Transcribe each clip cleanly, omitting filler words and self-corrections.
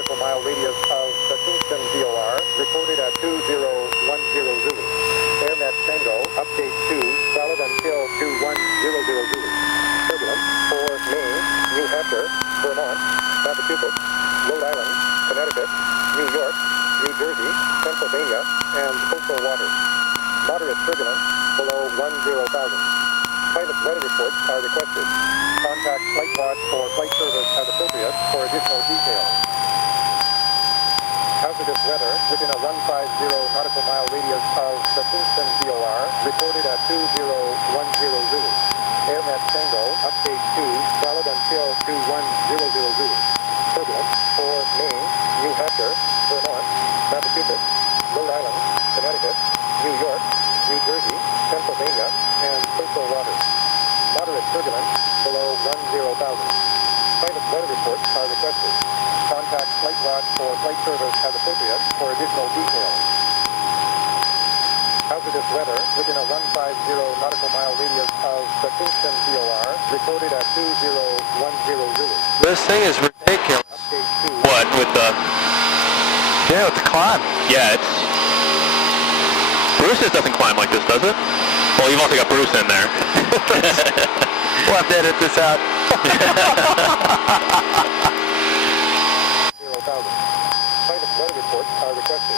nautical mile radius of the Kingston VOR, reported at 2010 Zulu. AirNet Tango, update 2, solid until 2100 Zulu. Turbulence for Maine, New Hampshire, Vermont, Massachusetts, Rhode Island, Connecticut, New York, New Jersey, Pennsylvania, and coastal waters. Moderate turbulence below 10,000. Pilot weather reports are requested. Contact Flight Watch or Flight Service as appropriate for additional details. Hazardous weather within a 150 nautical mile radius of the Kingston VOR, reported at 2010 Zulu. AirNet Tango, update 2, solid until 2100 Zulu. Turbulence for Maine, New Hampshire, Vermont, Massachusetts, Rhode Island, Connecticut, New York, New Jersey, Pennsylvania, and coastal waters. Moderate turbulence below 10,000. Pilot weather reports are requested. Contact Flight Watch or Flight Service as appropriate for additional details. Hazardous weather within a 150 nautical mile radius of the Kingston VOR, reported at 2010 Zulu. This thing is ridiculous. Update 2. What, with the... Yeah, it's a climb. Yeah, it's... Bruce's doesn't climb like this, does it? Well, you've also got Bruce in there. We'll have to edit this out. 0,000. Pilot weather reports are requested.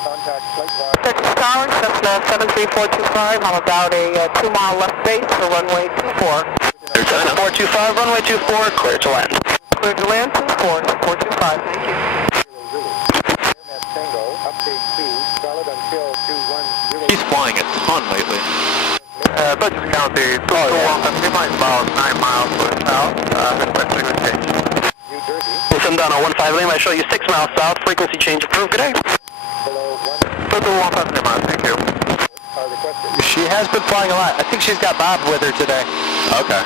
Contact Flight Watch. Texas Tower, Cessna 73425 on about a 2-mile left base for runway 24. There's China. 425, runway 24, clear to land. Clear to land, 425, thank you. AirNet Tango, update 2, solid until 2100. He's flying a ton lately. Budget County, 2 miles about 9 miles to the south, requesting rotation. New Jersey, Come down on 15 lane, I show you 6 miles south, frequency change approved, good day. below 1 15 miles, thank you. are requested. She has been flying a lot. I think she's got Bob with her today. Okay.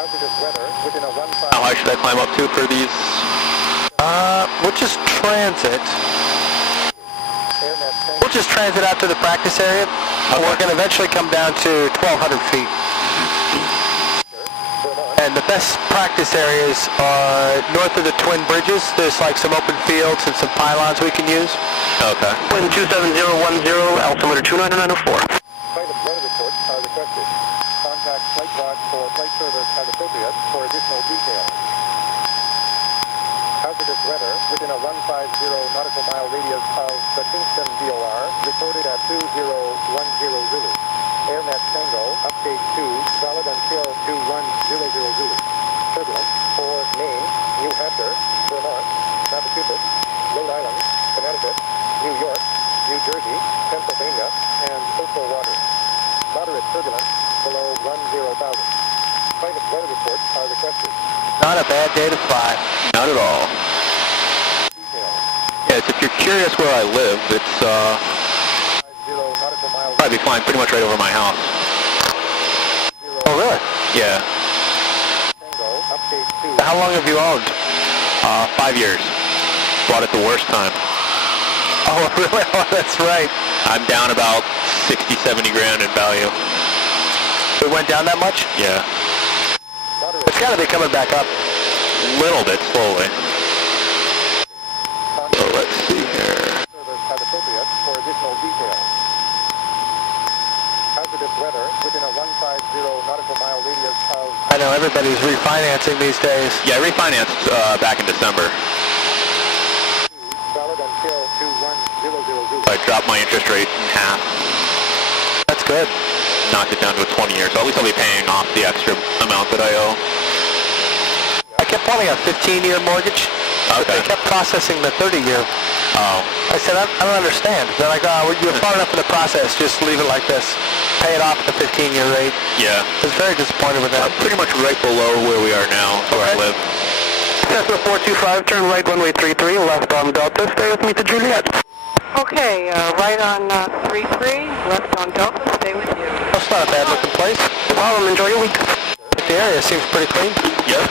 Hazardous weather within a 150. How high should I climb up to for these? We'll just transit. AirNet Tango, We'll just transit out to the practice area. We're going to eventually come down to 1,200 feet. Vermont, And the best practice areas are north of the Twin Bridges. There's like some open fields and some pylons we can use. Okay. Wind 27010, altimeter 29904. pilot weather reports are requested. Contact Flight Watch or Flight Service as appropriate for additional details. Hazardous weather within a 150 nautical mile radius of the Kingston VOR, reported at 2010 Zulu. AirNet Tango, update 2, solid until 2100 Zulu. Turbulence for Maine, New Hampshire, Vermont, Massachusetts, Rhode Island, Connecticut, New York, New Jersey, Pennsylvania, and coastal waters. Moderate turbulence below 10,000. Pilot weather reports are requested. Not a bad day to fly. Not at all. Details. Yes, if you're curious where I live, it's 50 nautical miles. probably flying pretty much right over my house. Oh, really? Yeah. Tango, update 2. How long have you owned? 5 years. Bought at the worst time. Oh, really? Oh, that's right. I'm down about 60, 70 grand in value. It went down that much? Yeah. Moderate It's got to be coming back up. Little bit slowly. So contact let's see here. service as appropriate for additional details. Hazardous weather within a 150 nautical mile radius of I know everybody's refinancing these days. Yeah, I refinanced back in December. 2, solid until 2100 Zulu. I dropped my interest rate in half. That's good. Knocked it down to a 20 year, so at least I'll be paying off the extra amount that I owe. I kept wanting a 15-year mortgage, but Okay. they kept processing the 30-year. Oh. I said, I don't understand. They're like, oh, you're far enough in the process, just leave it like this. Pay it off at the 15-year rate. Yeah. I was very disappointed with that. I'm pretty much right below where we are now, where I live. Cessna 425, turn right, runway 33, left on Delta, stay with me to Juliet. Okay, right on 33, left on Delta, stay with you. That's not a bad looking place. No problem, enjoy your week. The area seems pretty clean. Yep.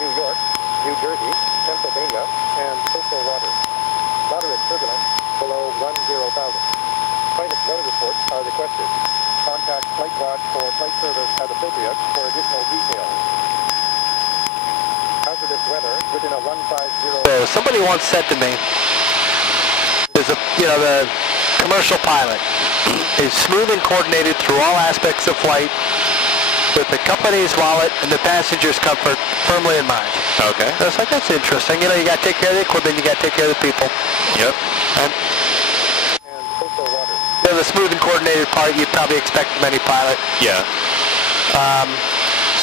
New York, New Jersey, Pennsylvania, and coastal waters. Moderate turbulence below 10,000. Pilot weather reports are requested. Contact Flight Watch or Flight Service as appropriate for additional details. within a 150. So somebody once said to me, there's the commercial pilot is smooth and coordinated through all aspects of flight with the company's wallet and the passenger's comfort firmly in mind. Okay. I was like, that's interesting. You got to take care of the equipment, you got to take care of the people. Yep. And coastal waters. the smooth and coordinated part you'd probably expect from any pilot. Yeah.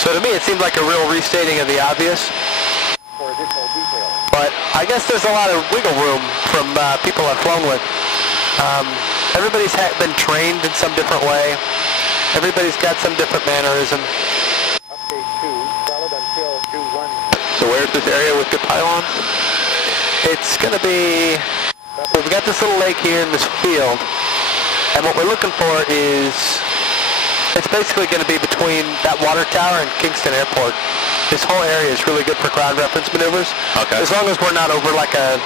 So to me, it seemed like a real restating of the obvious. For additional details. But I guess there's a lot of wiggle room from people I've flown with. Everybody's been trained in some different way. Everybody's got some different mannerism. Update 2, valid until 21. So where's this area with good pylons? It's going to be... We've got this little lake here in this field. And what we're looking for is... It's basically going to be between that water tower and Kingston Airport. This whole area is really good for ground reference maneuvers. Okay. As long as we're not over like a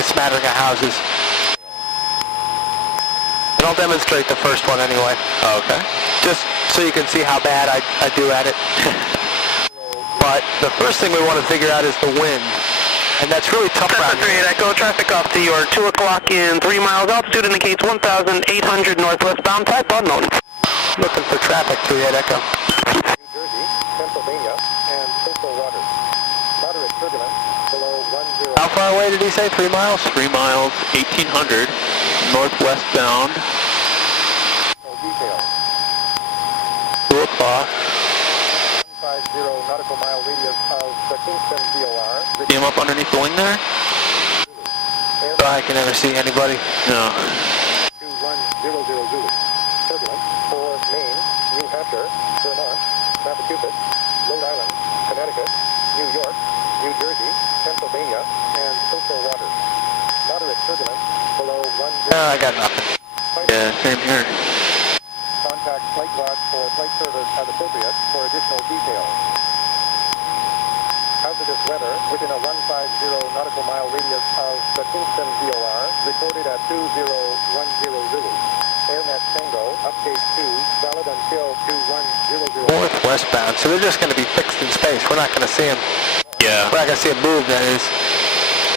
smattering of houses. And I'll demonstrate the first one anyway. Okay. Just so you can see how bad I do at it. But the first thing we want to figure out is the wind. And that's really tough around here. Echo, traffic off to your 2 o'clock in 3 miles. Altitude indicates 1,800 northwestbound, type unknown. Looking for traffic, 38 Echo. New Jersey, Pennsylvania, and coastal waters. Moderate turbulence below 10. How far away did he say? 3 miles? 3 miles, 1,800, northwest bound. No details. 2 o'clock. 150 nautical mile radius of the Kingston VOR. See him up underneath the wing there? I can never see anybody. No. 2100 Zulu. Turbulence for Maine, New Hampshire, Vermont, Massachusetts, Rhode Island, Connecticut, New York, New Jersey, Pennsylvania, and coastal waters. Moderate turbulence below 10. I got nothing. Yeah, same here. Contact flight watch for flight service as appropriate for additional details. Hazardous weather within a 150 nautical mile radius of the Kingston VOR recorded at 2010 Zulu. AirNet Tango, update 2, valid until 2100. Northwest bound, so they're just going to be fixed in space. We're not going to see them. Yeah. We're not going to see them move, that is.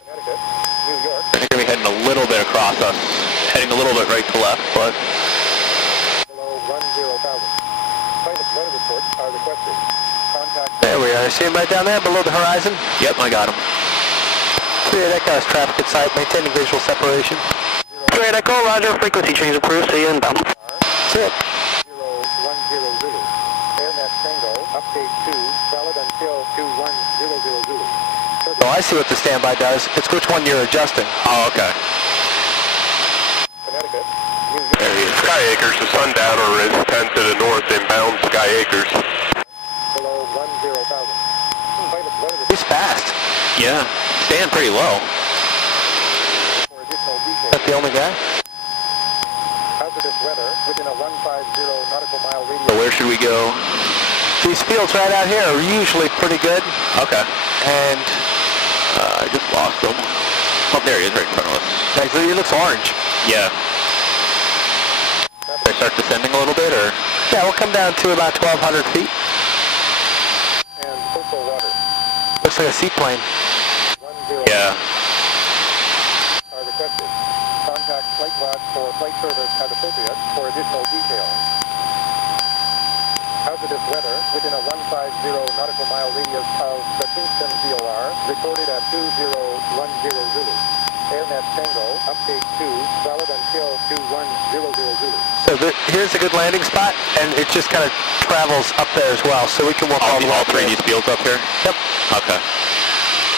Connecticut, New York, I think we're going to be heading a little bit across us. Heading a little bit right to left, but... below 10,000. Pilot weather reports are requested. Contact... There we are. See him right down there below the horizon? Yep, I got him. Yeah, that guy's traffic at sight, maintaining visual separation. Great Echo, roger, frequency change approved, see you inbound. That's it. 010 Zulu. AirNet Tango, update 2, valid until 2100 Zulu. Oh, I see what the standby does. It's which one you're adjusting. Oh, okay. Connecticut, New There York, he is. Sky Acres, the Sundowner is 10 to the north, inbound Sky Acres. below 10,000. Pilot weather He's fast. Yeah, staying pretty low. for additional Is details. that the only guy? Hazardous weather within a 150 nautical mile radius. So where should we go? These fields right out here are usually pretty good. Okay. And I just lost him. Oh, there he is, right in front of us. actually, he looks orange. Yeah. Should I start descending a little bit, or? Yeah, we'll come down to about 1,200 feet. And coastal waters. Looks like a seaplane. 10 Yeah. are requested. Contact flight watch for flight service as appropriate for additional details. Hazardous weather within a 150 nautical mile radius of the Kingston VOR recorded at 2010 Zulu. AirNet Tango, update 2, valid until 2100 Zulu. So here's a good landing spot, and it just kind of travels up there as well, so we can walk all the way All up three of there. these fields up here? Yep. Okay.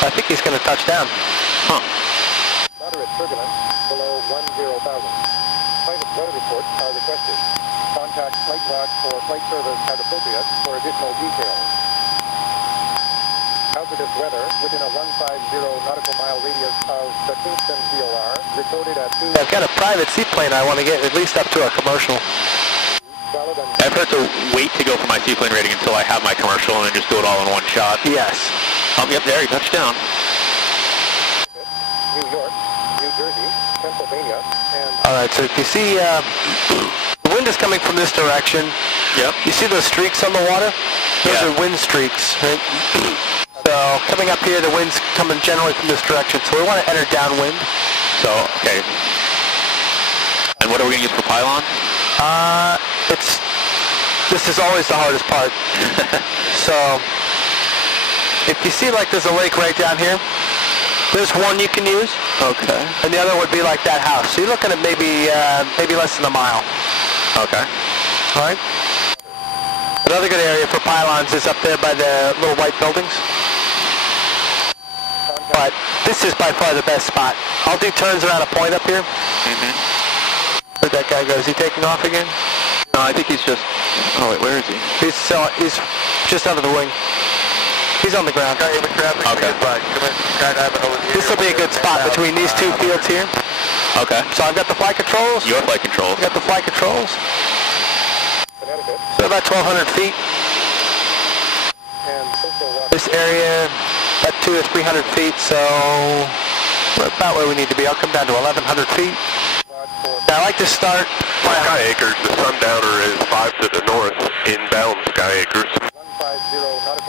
I think he's going to touch down. Huh. Moderate turbulence below 10,000. Pilot weather reports are requested. Contact flight watch for flight service as appropriate for additional details. Hazardous weather within a 150 nautical mile radius of the Kingston VOR recorded at 2. I've got a private seaplane I want to get at least up to a commercial. Valid I've had to wait to go for my seaplane rating until I have my commercial and then just do it all in one shot. Yes. Yep, there, he touched down. New York, New Jersey, Pennsylvania, and All right, so if you see, the wind is coming from this direction. Yep. You see those streaks on the water? Those Yeah. are wind streaks, right? So coming up here, the wind's coming generally from this direction, so we want to enter downwind. So, okay. And what are we going to use for pylon? This is always the hardest part. So, if you see like there's a lake right down here, there's one you can use. Okay. And the other would be like that house. So you're looking at maybe less than a mile. Okay. All right. Another good area for pylons is up there by the little white buildings. But this is by far the best spot. I'll do turns around a point up here. Mm-hmm. Where'd that guy go? Is he taking off again? No, I think he's just... Oh, wait, where is he? He's just under the wing. He's on the ground. Okay. This will be a good spot between these two fields here. Okay. So I've got the flight controls. Your flight controls. I've got the flight controls. So about 1,200 feet. This area, about 200 to 300 feet, so we're about where we need to be. I'll come down to 1,100 feet. Now I like to start... Sky Acres, the Sundowner is 5 to the north, inbound Sky Acres.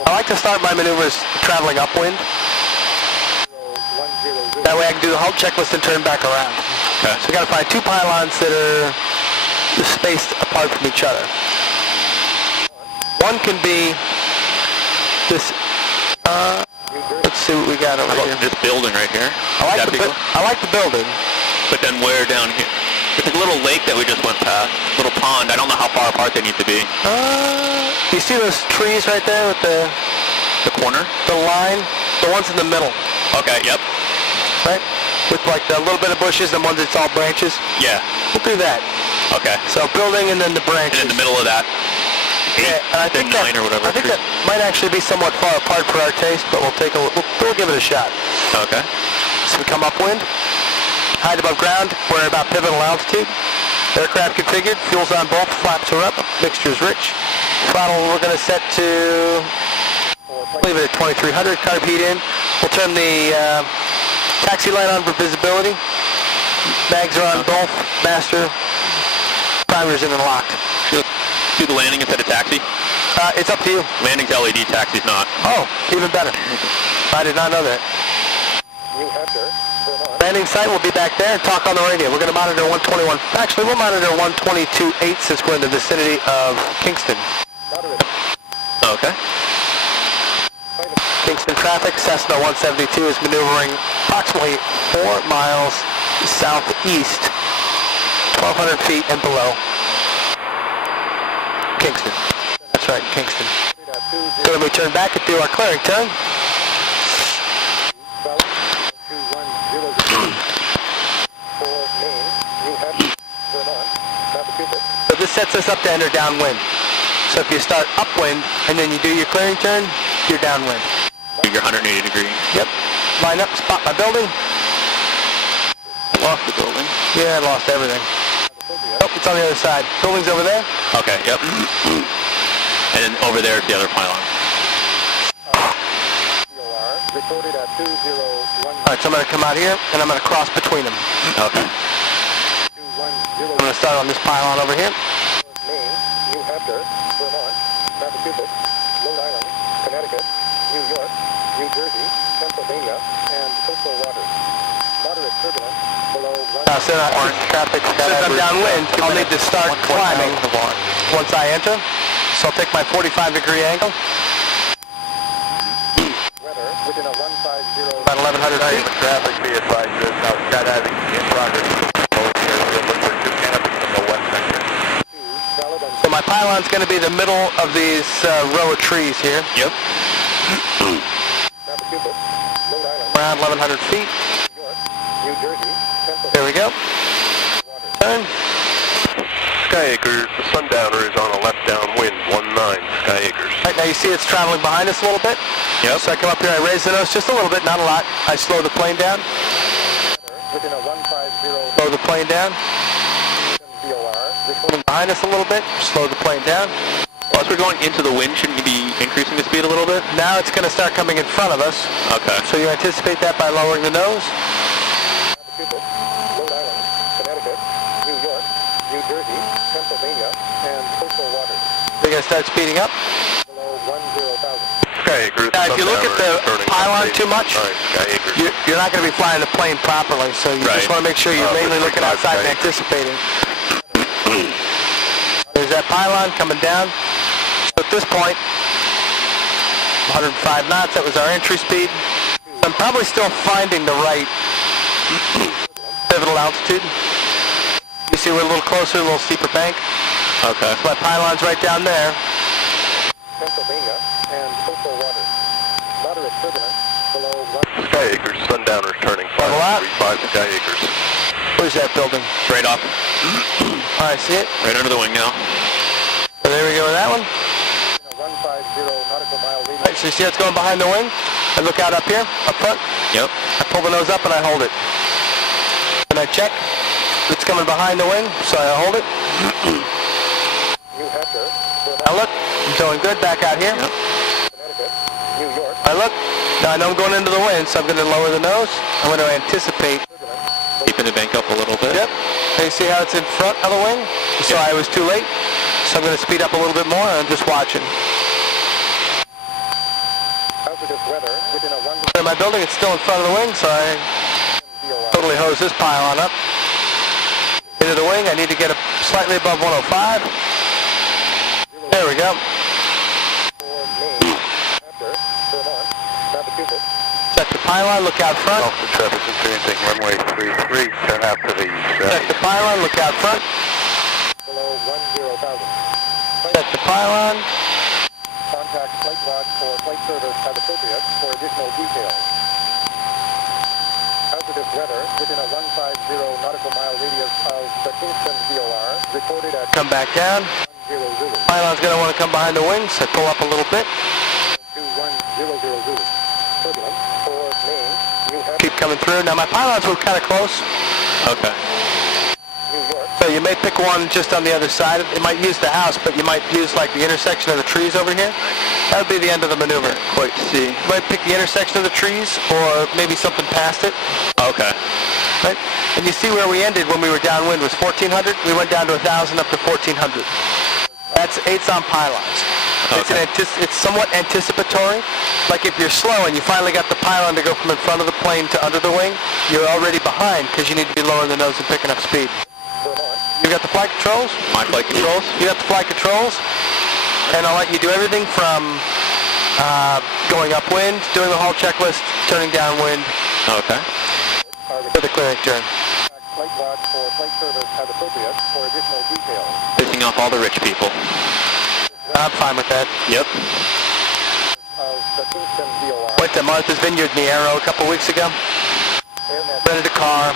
I like to start my maneuvers traveling upwind. That way I can do the halt checklist and turn back around. Okay. So we got to find two pylons that are spaced apart from each other. One can be this, let's see what we got over here. This building right here. I like the building. But then where down here? It's a little lake that we just went past. Little pond. I don't know how far apart they need to be. You see those trees right there with the corner? The line? The ones in the middle. Okay, yep. Right? With like the little bit of bushes and ones that's all branches. Yeah. We'll do that. Okay. So building and then the branches. And in the middle of that. Yeah, and I think nine or whatever. I think that might actually be somewhat far apart for our taste, but we'll give it a shot. Okay. So we come upwind, height above ground, we're at about pivotal altitude. Aircraft configured, fuel's on both, flaps are up, mixture's rich. Throttle we're going to set to, leave it at 2300, carb heat in. We'll turn the taxi light on for visibility. Bags are on both, master, primer's in and locked. Do the landing instead of taxi? It's up to you. Landing's LED, taxi's not. Oh, even better. I did not know that. Landing site will be back there and talk on the radio. We're going to monitor 121. Actually, we'll monitor 122.8 since we're in the vicinity of Kingston. Okay. Kingston traffic, Cessna 172 is maneuvering approximately 4 miles southeast, 1,200 feet and below Kingston. That's right, Kingston. So then we turn back and do our clearing turn. So this sets us up to enter downwind. So if you start upwind and then you do your clearing turn, you're downwind. You're 180 degrees. Yep. Line up, spot my building. Lost the building. Yeah, I lost everything. Oh, it's on the other side. Building's over there. Okay, yep. And then over there is the other pylon. Alright, so I'm going to come out here and I'm going to cross between them. Okay. I'm going to start on this pylon over here. New Hampshire, Vermont, Massachusetts, Rhode Island, Connecticut, New York, New Jersey, Pennsylvania, and coastal waters. Moderate turbulence below 1... So since I'm downwind, I'll need to start climbing once I enter. So I'll take my 45-degree angle. Weather within a 150... About 1,100 feet. Traffic, be advised, there's now skydiving in progress. So my pylon's going to be the middle of these row of trees here. Yep. Massachusetts, Rhode Island, Around 1,100 feet. New York, New Jersey, Pennsylvania... There we go. Turn. Sky Acres, the Sundowner is on a left downwind, 19 Sky Acres. Right, now you see it's traveling behind us a little bit. Yep. So I come up here, I raise the nose just a little bit, not a lot. I slow the plane down. Within a 150... Slow the plane down. VOR, Behind us a little bit, slow the plane down. Well, as we're going into the wind, shouldn't you be increasing the speed a little bit? Now it's going to start coming in front of us. Okay. So you anticipate that by lowering the nose. Massachusetts, Rhode Island, Connecticut, New York, New Jersey, Pennsylvania, and coastal waters. We're going to start speeding up. Below 10,000. Sky Acres, Now if you look at the pylon too much, you're not going to be flying the plane properly, so you just want to make sure you're mainly looking outside and anticipating. There's that pylon coming down. So at this point, 105 knots, that was our entry speed. I'm probably still finding the right pivotal altitude. You see we're a little closer, a little steeper bank. Okay. My pylon's right down there. Pennsylvania and coastal waters. Moderate turbulence below 1. Sky Acres, Sundowner turning Level out. 535 Sky Acres. Where's that building? Straight off. I see it. Right under the wing now. So there we go with that one. 150 nautical mile All right, so you see it's going behind the wing? I look out up here, up front. Yep. I pull the nose up and I hold it. And I check. It's coming behind the wing, so I hold it. New Hampshire, I look. I'm doing good back out here. Yep. Connecticut, New York, I look. Now I know I'm going into the wind, so I'm going to lower the nose. I'm going to anticipate. Keeping the bank up a little bit. Yep. And you see how it's in front of the wing? So I was too late. So I'm going to speed up a little bit more, and I'm just watching. hazardous weather within a 1 In my building, it's still in front of the wing, so I totally hose this pylon up. Into the wing, I need to get slightly above 105. There we go. for Maine, after Vermont, Massachusetts, Check the pylon, look out front. Off the traffic experiencing runway 33, turn out to the Check the pylon, look out front. below 10,000. Check the pylon. Contact flight log for flight service as appropriate for additional details. Hazardous weather within a 150 nautical mile radius of the Kingston VOR reported at Come back down. 10 Zulu. Pylon's going to want to come behind the wings, so pull up a little bit. 2100 Zulu. Turbulence for Maine, New Hampshire, Keep coming through. Now my pylons were kind of close, Okay. New York, so you may pick one just on the other side. It might use the house, but you might use like the intersection of the trees over here. That would be the end of the maneuver. Quite see. You might pick the intersection of the trees or maybe something past it. Okay. Right? And you see where we ended when we were downwind was 1,400. We went down to 1,000 up to 1,400. That's 8s on pylons. Okay. It's somewhat anticipatory. Like if you're slow and you finally got the pylon to go from in front of the plane to under the wing, you're already behind because you need to be lowering the nose and picking up speed. Vermont, You got the flight controls? My flight controls? You got the flight controls? And I'll let you do everything from going upwind, doing the whole checklist, turning downwind, Okay. to the clearing turn. contact flight log for flight service as appropriate for additional details. Pissing off all the rich people. I'm fine with that. Yep. Of the Kingston VOR, Went to Martha's Vineyard in the Arrow a couple weeks ago. AirNet Rented a car.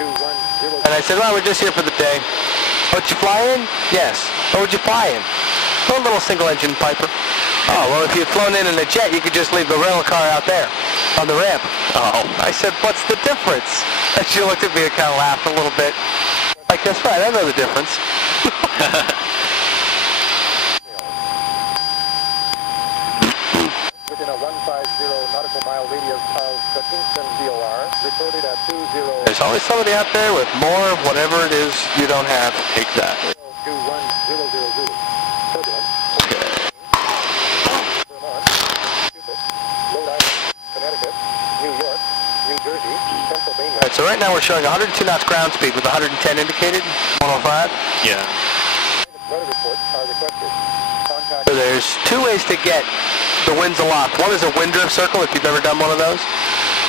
2100. And I said, well, we're just here for the day. Oh, did you fly in? Yes. Oh, would you fly in? Oh, a little single-engine Piper. Oh, well, if you'd flown in a jet, you could just leave the rental car out there on the ramp. Oh. I said, what's the difference? And she looked at me and kind of laughed a little bit. Like, that's right, I know the difference. Within a 150 nautical mile radius of the Kingston VOR, reported at 20 There's always somebody out there with more of whatever it is you don't have. Exactly. 2100 Zulu. Turbulence. Vermont, Massachusetts, Rhode Island, Connecticut, New York, New Jersey, Pennsylvania. All right, so right now we're showing 102 knots ground speed with 110 indicated, 105. Yeah. Weather reports are requested. Contact So there's two ways to get the winds aloft. One is a wind drift circle, if you've ever done one of those.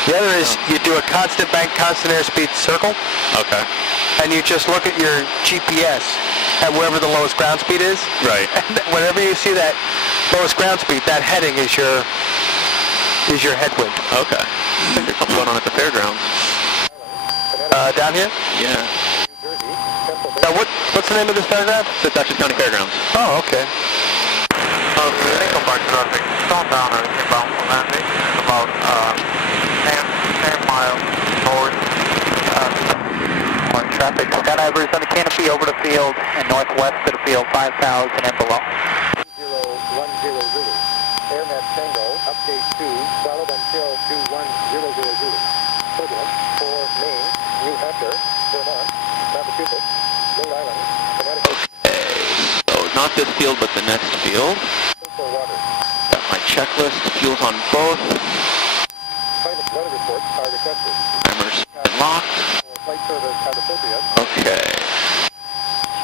The other is you do a constant bank, constant airspeed circle, Okay. and you just look at your GPS at wherever the lowest ground speed is. Right. And whenever you see that lowest ground speed, that heading is your headwind. Okay. There's something going on at the fairgrounds. Down here? Yeah. New Jersey, Pennsylvania. Now what's the name of this paragraph? It's the Dutchess County Fairgrounds. Oh, okay. Nickelback traffic, Sundowner inbound from landing, about 10 miles north. On traffic, skydivers on the canopy over the field and northwest of the field, 5,000 and below. 2010 Zulu. AirNet Tango, update 2, valid until 2100 Zulu. Turbulence for Maine, New Hampshire, Vermont, Massachusetts, Rhode Island, Connecticut, So not this field, but the next field. coastal waters. Got my check checklist. Fuel's on both. Pilot weather reports are requested. Timers locked. For flight service as appropriate. Okay.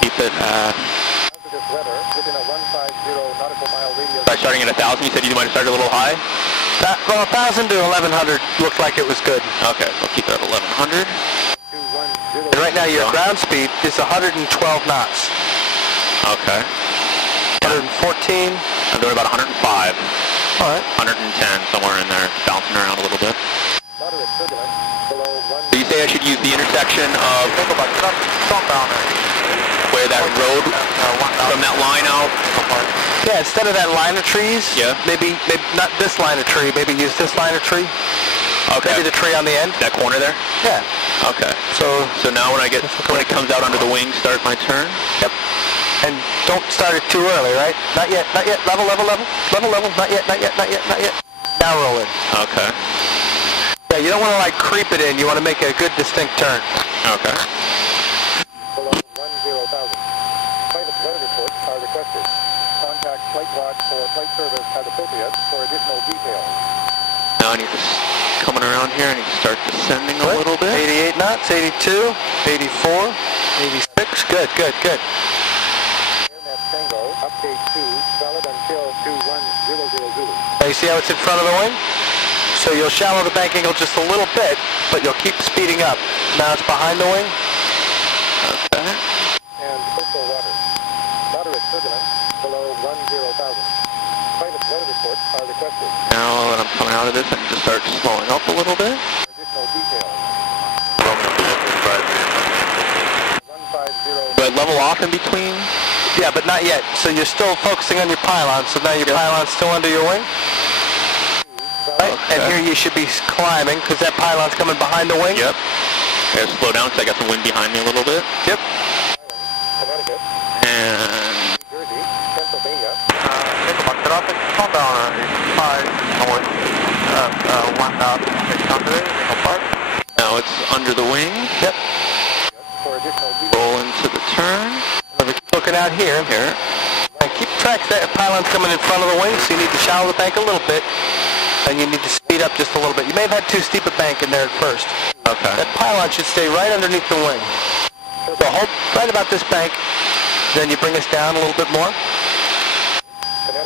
Keep it at... Hazardous weather within a 150 nautical mile radius. By starting at 1,000, you said you might have started a little high? Well, 1,000 to 1,100 looked like it was good. Okay, we'll keep it at 1,100. And right now your ground speed is 112 knots. Okay. 114. I'm doing about 105. All right. 110, somewhere in there, bouncing around a little bit. Moderate turbulence below 1. So you say I should use the intersection of where that road from that line out? Yeah, instead of that line of trees, Yeah. maybe not this line of tree, maybe use this line of tree. Okay. Maybe the tree on the end. That corner there? Yeah. Okay. So, So now when it comes out under the wing, start my turn? yep. And don't start it too early, right? Not yet, not yet. Level, level, level. Level, level. Not yet, not yet, not yet, not yet. Now roll in. Okay. Yeah, you don't want to like creep it in. You want to make a good distinct turn. Okay. Below 10,000. Pilot weather reports are requested. Contact Flight Watch or Flight Service as appropriate for additional details. Now I need to, coming around here, I need to start descending a Good. little bit. 88 knots, 82, 84, 86. Good, good, good. AirNet Tango, update 2, valid until 2100 Zulu. Now you see how it's in front of the wing? So you'll shallow the bank angle just a little bit, but you'll keep speeding up. Now it's behind the wing. Okay. And coastal waters. Moderate turbulence below 10,000. Pilot weather reports are requested. Now that I'm coming out of this, I need to start slowing up a little bit. For additional details. 150. Do I level off in between? Yeah, but not yet. So you're still focusing on your pylon. So now your pylon's still under your wing. Right? And here you should be climbing because that pylon's coming behind the wing. Yep. Okay, slow down because I got some wind behind me a little bit. Yep. Connecticut, And New Jersey, Pennsylvania. Now now it's under the wing. Yep. For additional details. Roll into the turn. Looking out here. Here. And keep track that pylon's coming in front of the wing, so you need to shallow the bank a little bit. And you need to speed up just a little bit. You may have had too steep a bank in there at first. Okay. That pylon should stay right underneath the wing. So hold right about this bank. Then you bring us down a little bit more.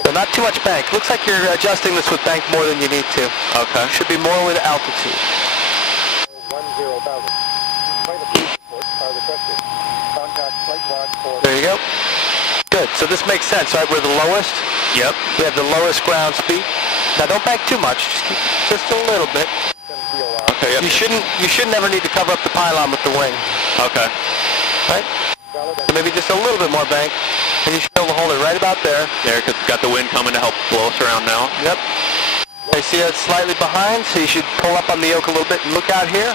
So not too much bank. Looks like you're adjusting this with bank more than you need to. Okay. Should be more with altitude. 10,000. Pilot reports are requested. Contact Flight Watch for There you go. Good. So this makes sense, right? We're the lowest. Yep. We have the lowest ground speed. Now don't bank too much. Just a little bit. VOR. Okay. Yep. You shouldn't ever need to cover up the pylon with the wing. Okay. Right? Valid So maybe just a little bit more bank, and you should be able to hold it right about there. There, because it's got the wind coming to help blow us around now. Yep. I see it's slightly behind, so you should pull up on the yoke a little bit and look out here.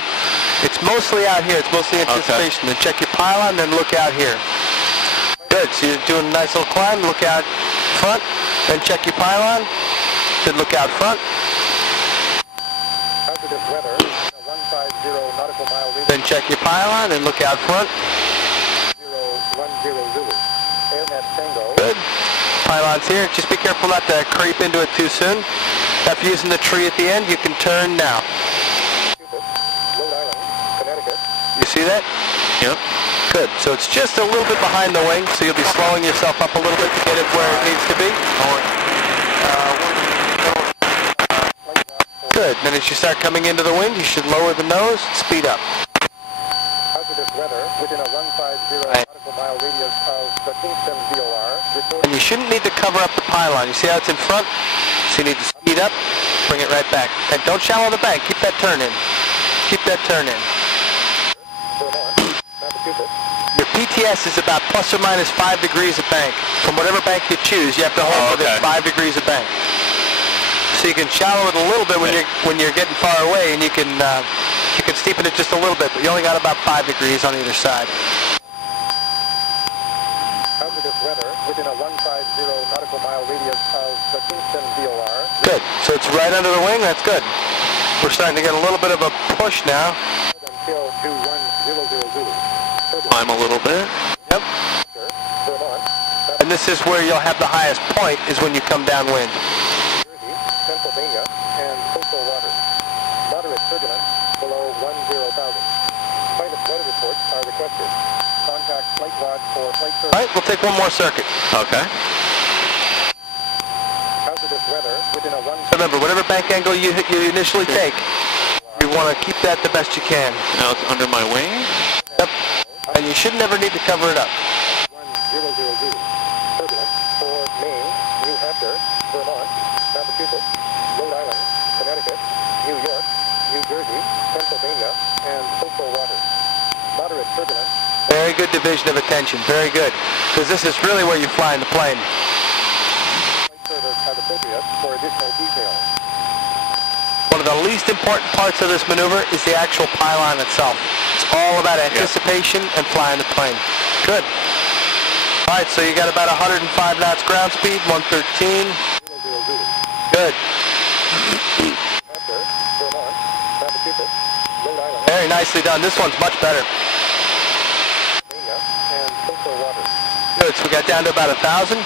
It's mostly out here. It's mostly anticipation. Then check your pylon, then look out here. Good. So you're doing a nice little climb. Look out front, then check your pylon, then look out front, hazardous weather. 150 nautical mile radius. then check your pylon, and look out front. 010 Zulu. AirNet Tango. Good. Pylon's here. Just be careful not to creep into it too soon. After using the tree at the end, you can turn now. Cupid, Rhode Island, Connecticut. You see that? Yep. Good. So it's just a little bit behind the wing, so you'll be slowing yourself up a little bit to get it where it needs to be. Good. Then as you start coming into the wind, you should lower the nose, speed up. Hazardous weather within a 150 Right. nautical mile radius of the Kingston VOR. And you shouldn't need to cover up the pylon. You see how it's in front? So you need to speed up, bring it right back. And don't shallow the bank. Keep that turn in. Keep that turn in. Vermont, Massachusetts. Your PTS is about plus or minus 5 degrees of bank. From whatever bank you choose, you have to hold within okay. 5 degrees of bank. So you can shallow it a little bit when you're getting far away, and you can steepen it just a little bit, but you only got about 5 degrees on either side. Hazardous weather within a 150 nautical mile radius of the Kingston VOR. Good. So it's right under the wing. That's good. We're starting to get a little bit of a push now. Until 2100 Zulu. Climb a little bit. Yep. Vermont, And this is where you'll have the highest point, is when you come downwind. Jersey, take one more circuit. Okay. Hazardous weather within a 1... Remember, whatever bank angle you initially take, you want to keep that the best you can. Now it's under my wing. Yep. And you should never need to cover it up. 1000. Turbulence for Maine, New Hampshire, Vermont, Massachusetts, Rhode Island, Connecticut, New York, New Jersey, Pennsylvania, and coastal waters. Moderate turbulence. Very good division of attention. Very good. Because this is really where you fly in the plane. Flight service as appropriate for additional details. One of the least important parts of this maneuver is the actual pylon itself. It's all about anticipation and flying the plane. Good. All right, so you got about 105 knots ground speed, 113. 000. Good. Hampshire, Vermont, Massachusetts, Rhode Island, Very nicely done. This one's much better. Pennsylvania, and coastal waters. Good. So we got down to about 1,000.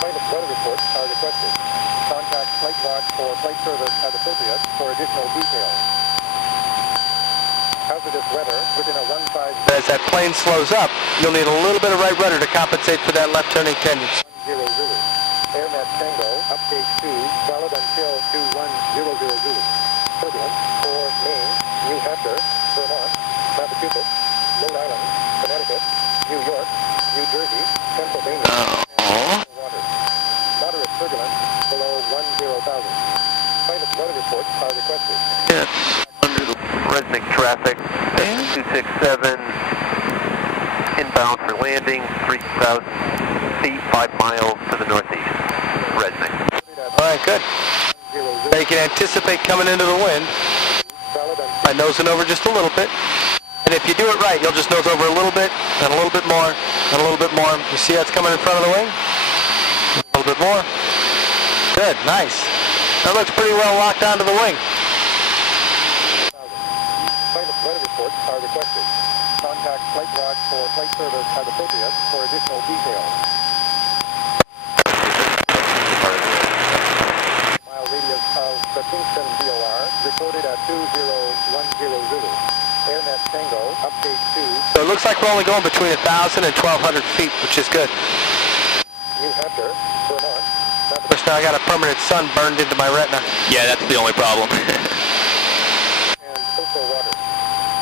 Pilot weather reports are requested. Contact Flight Watch or Flight Service as appropriate for additional details. Hazardous weather within a 150. As that plane slows up, you'll need a little bit of right rudder to compensate for that left turning tendency. AirNet Tango, update 2, valid until 2100. Turbulence for Maine, New Hampshire, Vermont, Massachusetts, Rhode Island, Connecticut, New York, New Jersey, Pennsylvania, and waters. Moderate turbulence below 10,000. Pilot weather reports are requested. Yes. Under the Resnick traffic, 267, inbound for landing, 3,000 feet, 5 miles to the northeast. Resnick. All right, good. Now you can anticipate coming into the wind by nosing over just a little bit. And if you do it right, you'll just nose over a little bit, and a little bit more, and a little bit more. You see how it's coming in front of the wing? A little bit more. Good, nice. That looks pretty well locked onto the wing. Pilot weather reports are requested. Contact Flight Watch or Flight Service as appropriate for additional details. Mile radius of the Kingston VOR recorded at 2010 AirNet Tango, update 2. So it looks like we're only going between 1,000 and 1,200 feet, which is good. New Hampshire, Vermont, Of course, now I got a permanent sun burned into my retina. Yeah, that's the only problem. and coastal waters.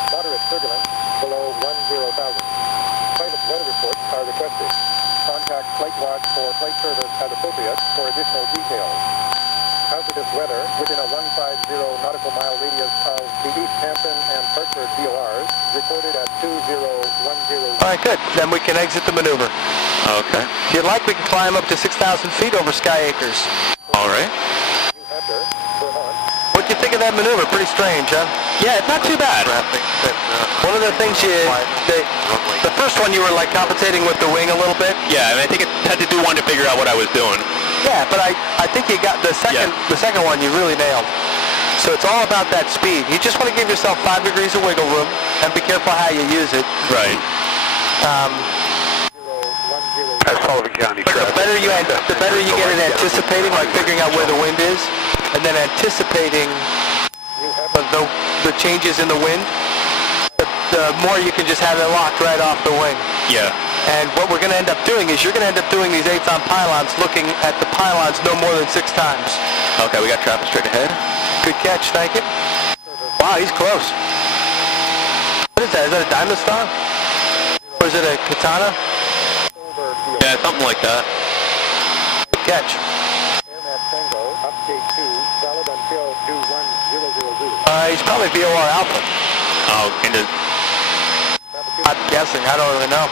Moderate turbulence below 10,000. Pilot weather reports are requested. Contact Flight Watch or Flight Service as appropriate for additional details. Hazardous weather within a 150 nautical mile radius of the East Hampton and Hartford VORs recorded at 2010. All right, good. Then we can exit the maneuver. Okay. If you'd like, we can climb up to 6,000 feet over Sky Acres. All right. New Hampshire, Vermont. What'd you think of that maneuver? Pretty strange, huh? Yeah, it's not too bad. One of the things the first one you were like compensating with the wing a little bit. Yeah, I mean, I think it had to do one to figure out what I was doing. Yeah, but I think you got the second one you really nailed. So it's all about that speed. You just want to give yourself 5 degrees of wiggle room and be careful how you use it. Right. That's Sullivan County But traffic. the better you get at anticipating, like figuring out where the wind is, and then anticipating the changes in the wind, the more you can just have it locked right off the wing. Yeah. And what we're going to end up doing is you're going to end up doing these 8s on pylons, looking at the pylons no more than 6 times. Okay, we got traffic straight ahead. Good catch, thank you. Wow, he's close. What is that? Is that a Diamond Star? Or is it a Katana? Yeah, something like that. Good catch. AirNet Tango, update 2, valid until 2100. He's probably VOR Alpha. Oh, into... I'm guessing. I don't really know.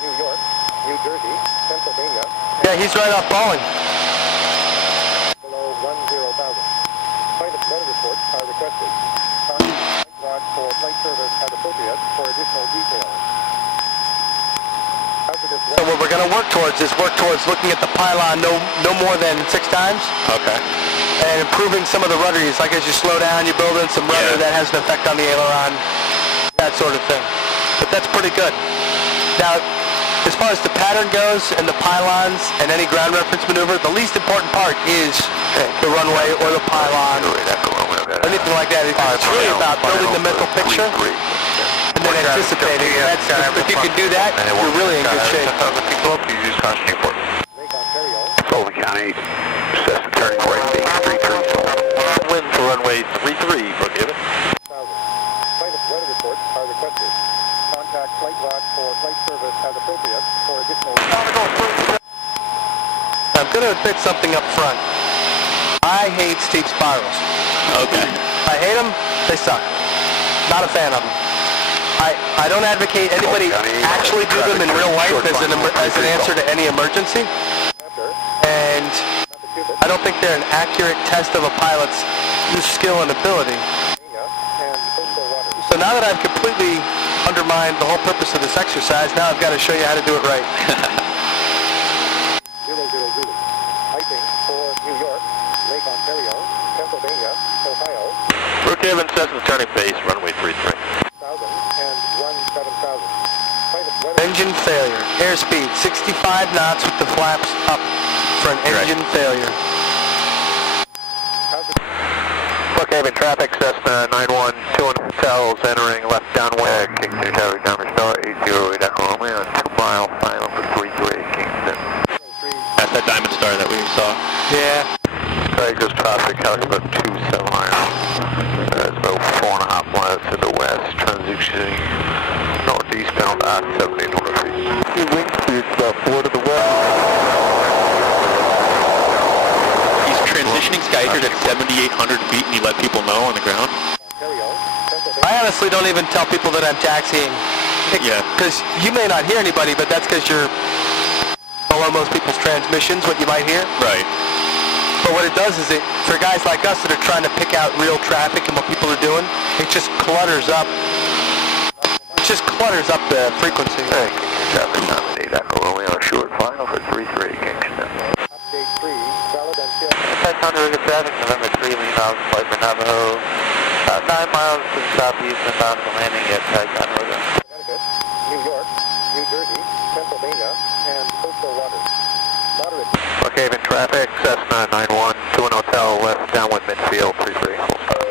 New York, New Jersey, Pennsylvania. Yeah, he's right off Bowling. Below 10,000. Pilot weather reports are requested. Contact Flight Watch for Flight Service as appropriate for additional details. Hazardous So what we're going to work towards looking at the pylon no more than 6 times. Okay. And improving some of the rudderings. Like as you slow down, you build in some rudder that has an effect on the aileron. That sort of thing. But that's pretty good. Now, as far as the pattern goes and the pylons and any ground reference maneuver, the least important part is the runway or the pylon, anything like that. It's really about building the mental picture. And and then anticipating. If you can do that, you're really in good shape. Lake Ontario. Sullivan County, Cessna turning right base 33. Wind for runway 33, Brookhaven. 1000. Flight weather reports are requested. Contact flight log for flight service as appropriate for additional... I'm going to admit something up front. I hate steep spirals. Okay. I hate them. They suck. Not a fan of them. I don't advocate anybody actually do them in real life as an answer to any emergency. And I don't think they're an accurate test of a pilot's skill and ability. So now that I've completely undermined the whole purpose of this exercise, now I've got to show you how to do it right. 00 Zulu. Icing for New York, Lake Ontario, Pennsylvania, Ohio. Brookhaven, Cessna turning base, runway 33. 1000 and 17,000. Engine failure. Airspeed 65 knots with the flaps up for an engine failure. Brookhaven traffic, Cessna 91, 2 hotels entering left downwind. Kingston Tower, Downward Star, 808 Echo Romeo, 2 mile, final for 33, Kingston. That's that Diamond Star that we saw. Yeah. Tigers traffic, helicopter 279. It's about 4.5 miles to the west, transitioning northeastbound at 1700 feet. Wind speed about 4 to the west. He's transitioning Skyacres at 7,800 feet and you let people know on the ground? I honestly don't even tell people that I'm taxiing. Yeah. Because you may not hear anybody, but that's because you're below most people's transmissions, what you might hear. Right. But what it does is for guys like us that are trying to pick out real traffic and what people are doing, it just clutters up. It just clutters up the frequency. Hey, traffic nominate Echo Romeo, short final for 33, Kingston. Update 3, valid until... Ticonderoga traffic, November 3, lean out, flight for Navajo. About 9 miles to the southeast and bound for landing at Ticonderoga. Connecticut, New York, New Jersey, Pennsylvania, and coastal waters. Moderate. Brookhaven traffic, Cessna 91, 2 in hotel, west downwind midfield, 33, full stop.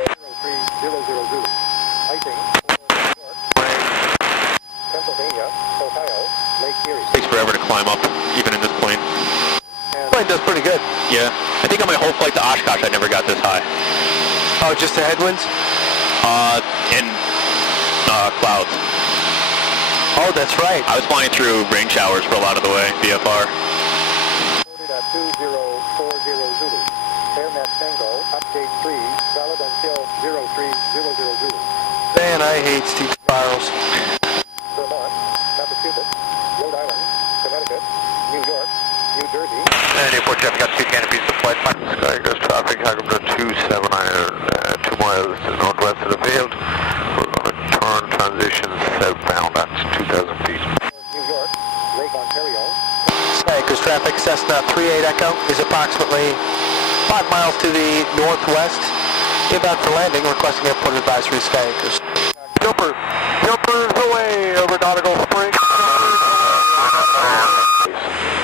0300 Zulu. Icing for New York, Pennsylvania, Ohio, Lake Erie. Takes forever to climb up, even in this plane. And Plane does pretty good. Yeah. I think on my whole flight to Oshkosh I never got this high. Oh, just the headwinds? In clouds. Oh, that's right. I was flying through rain showers for a lot of the way, VFR. reported at 2040 Zulu. AirNet Tango, update 3, valid until 0300 Zulu. Man, I hate steep spirals. Vermont, Massachusetts, Rhode Island, Connecticut, New York, New Jersey. And Newport Jeff, got 2 canopies to flight. Skyacres traffic, helicopter 279, 2 miles to the northwest of the field. We're going to turn transition southbound at 2,000 feet. New York, Lake Ontario. Skyacres traffic, Cessna 38 Echo is approximately 5 miles to the northwest. Inbound for landing, requesting airport advisory, Skyacres. Jumpers away over Nautical Springs.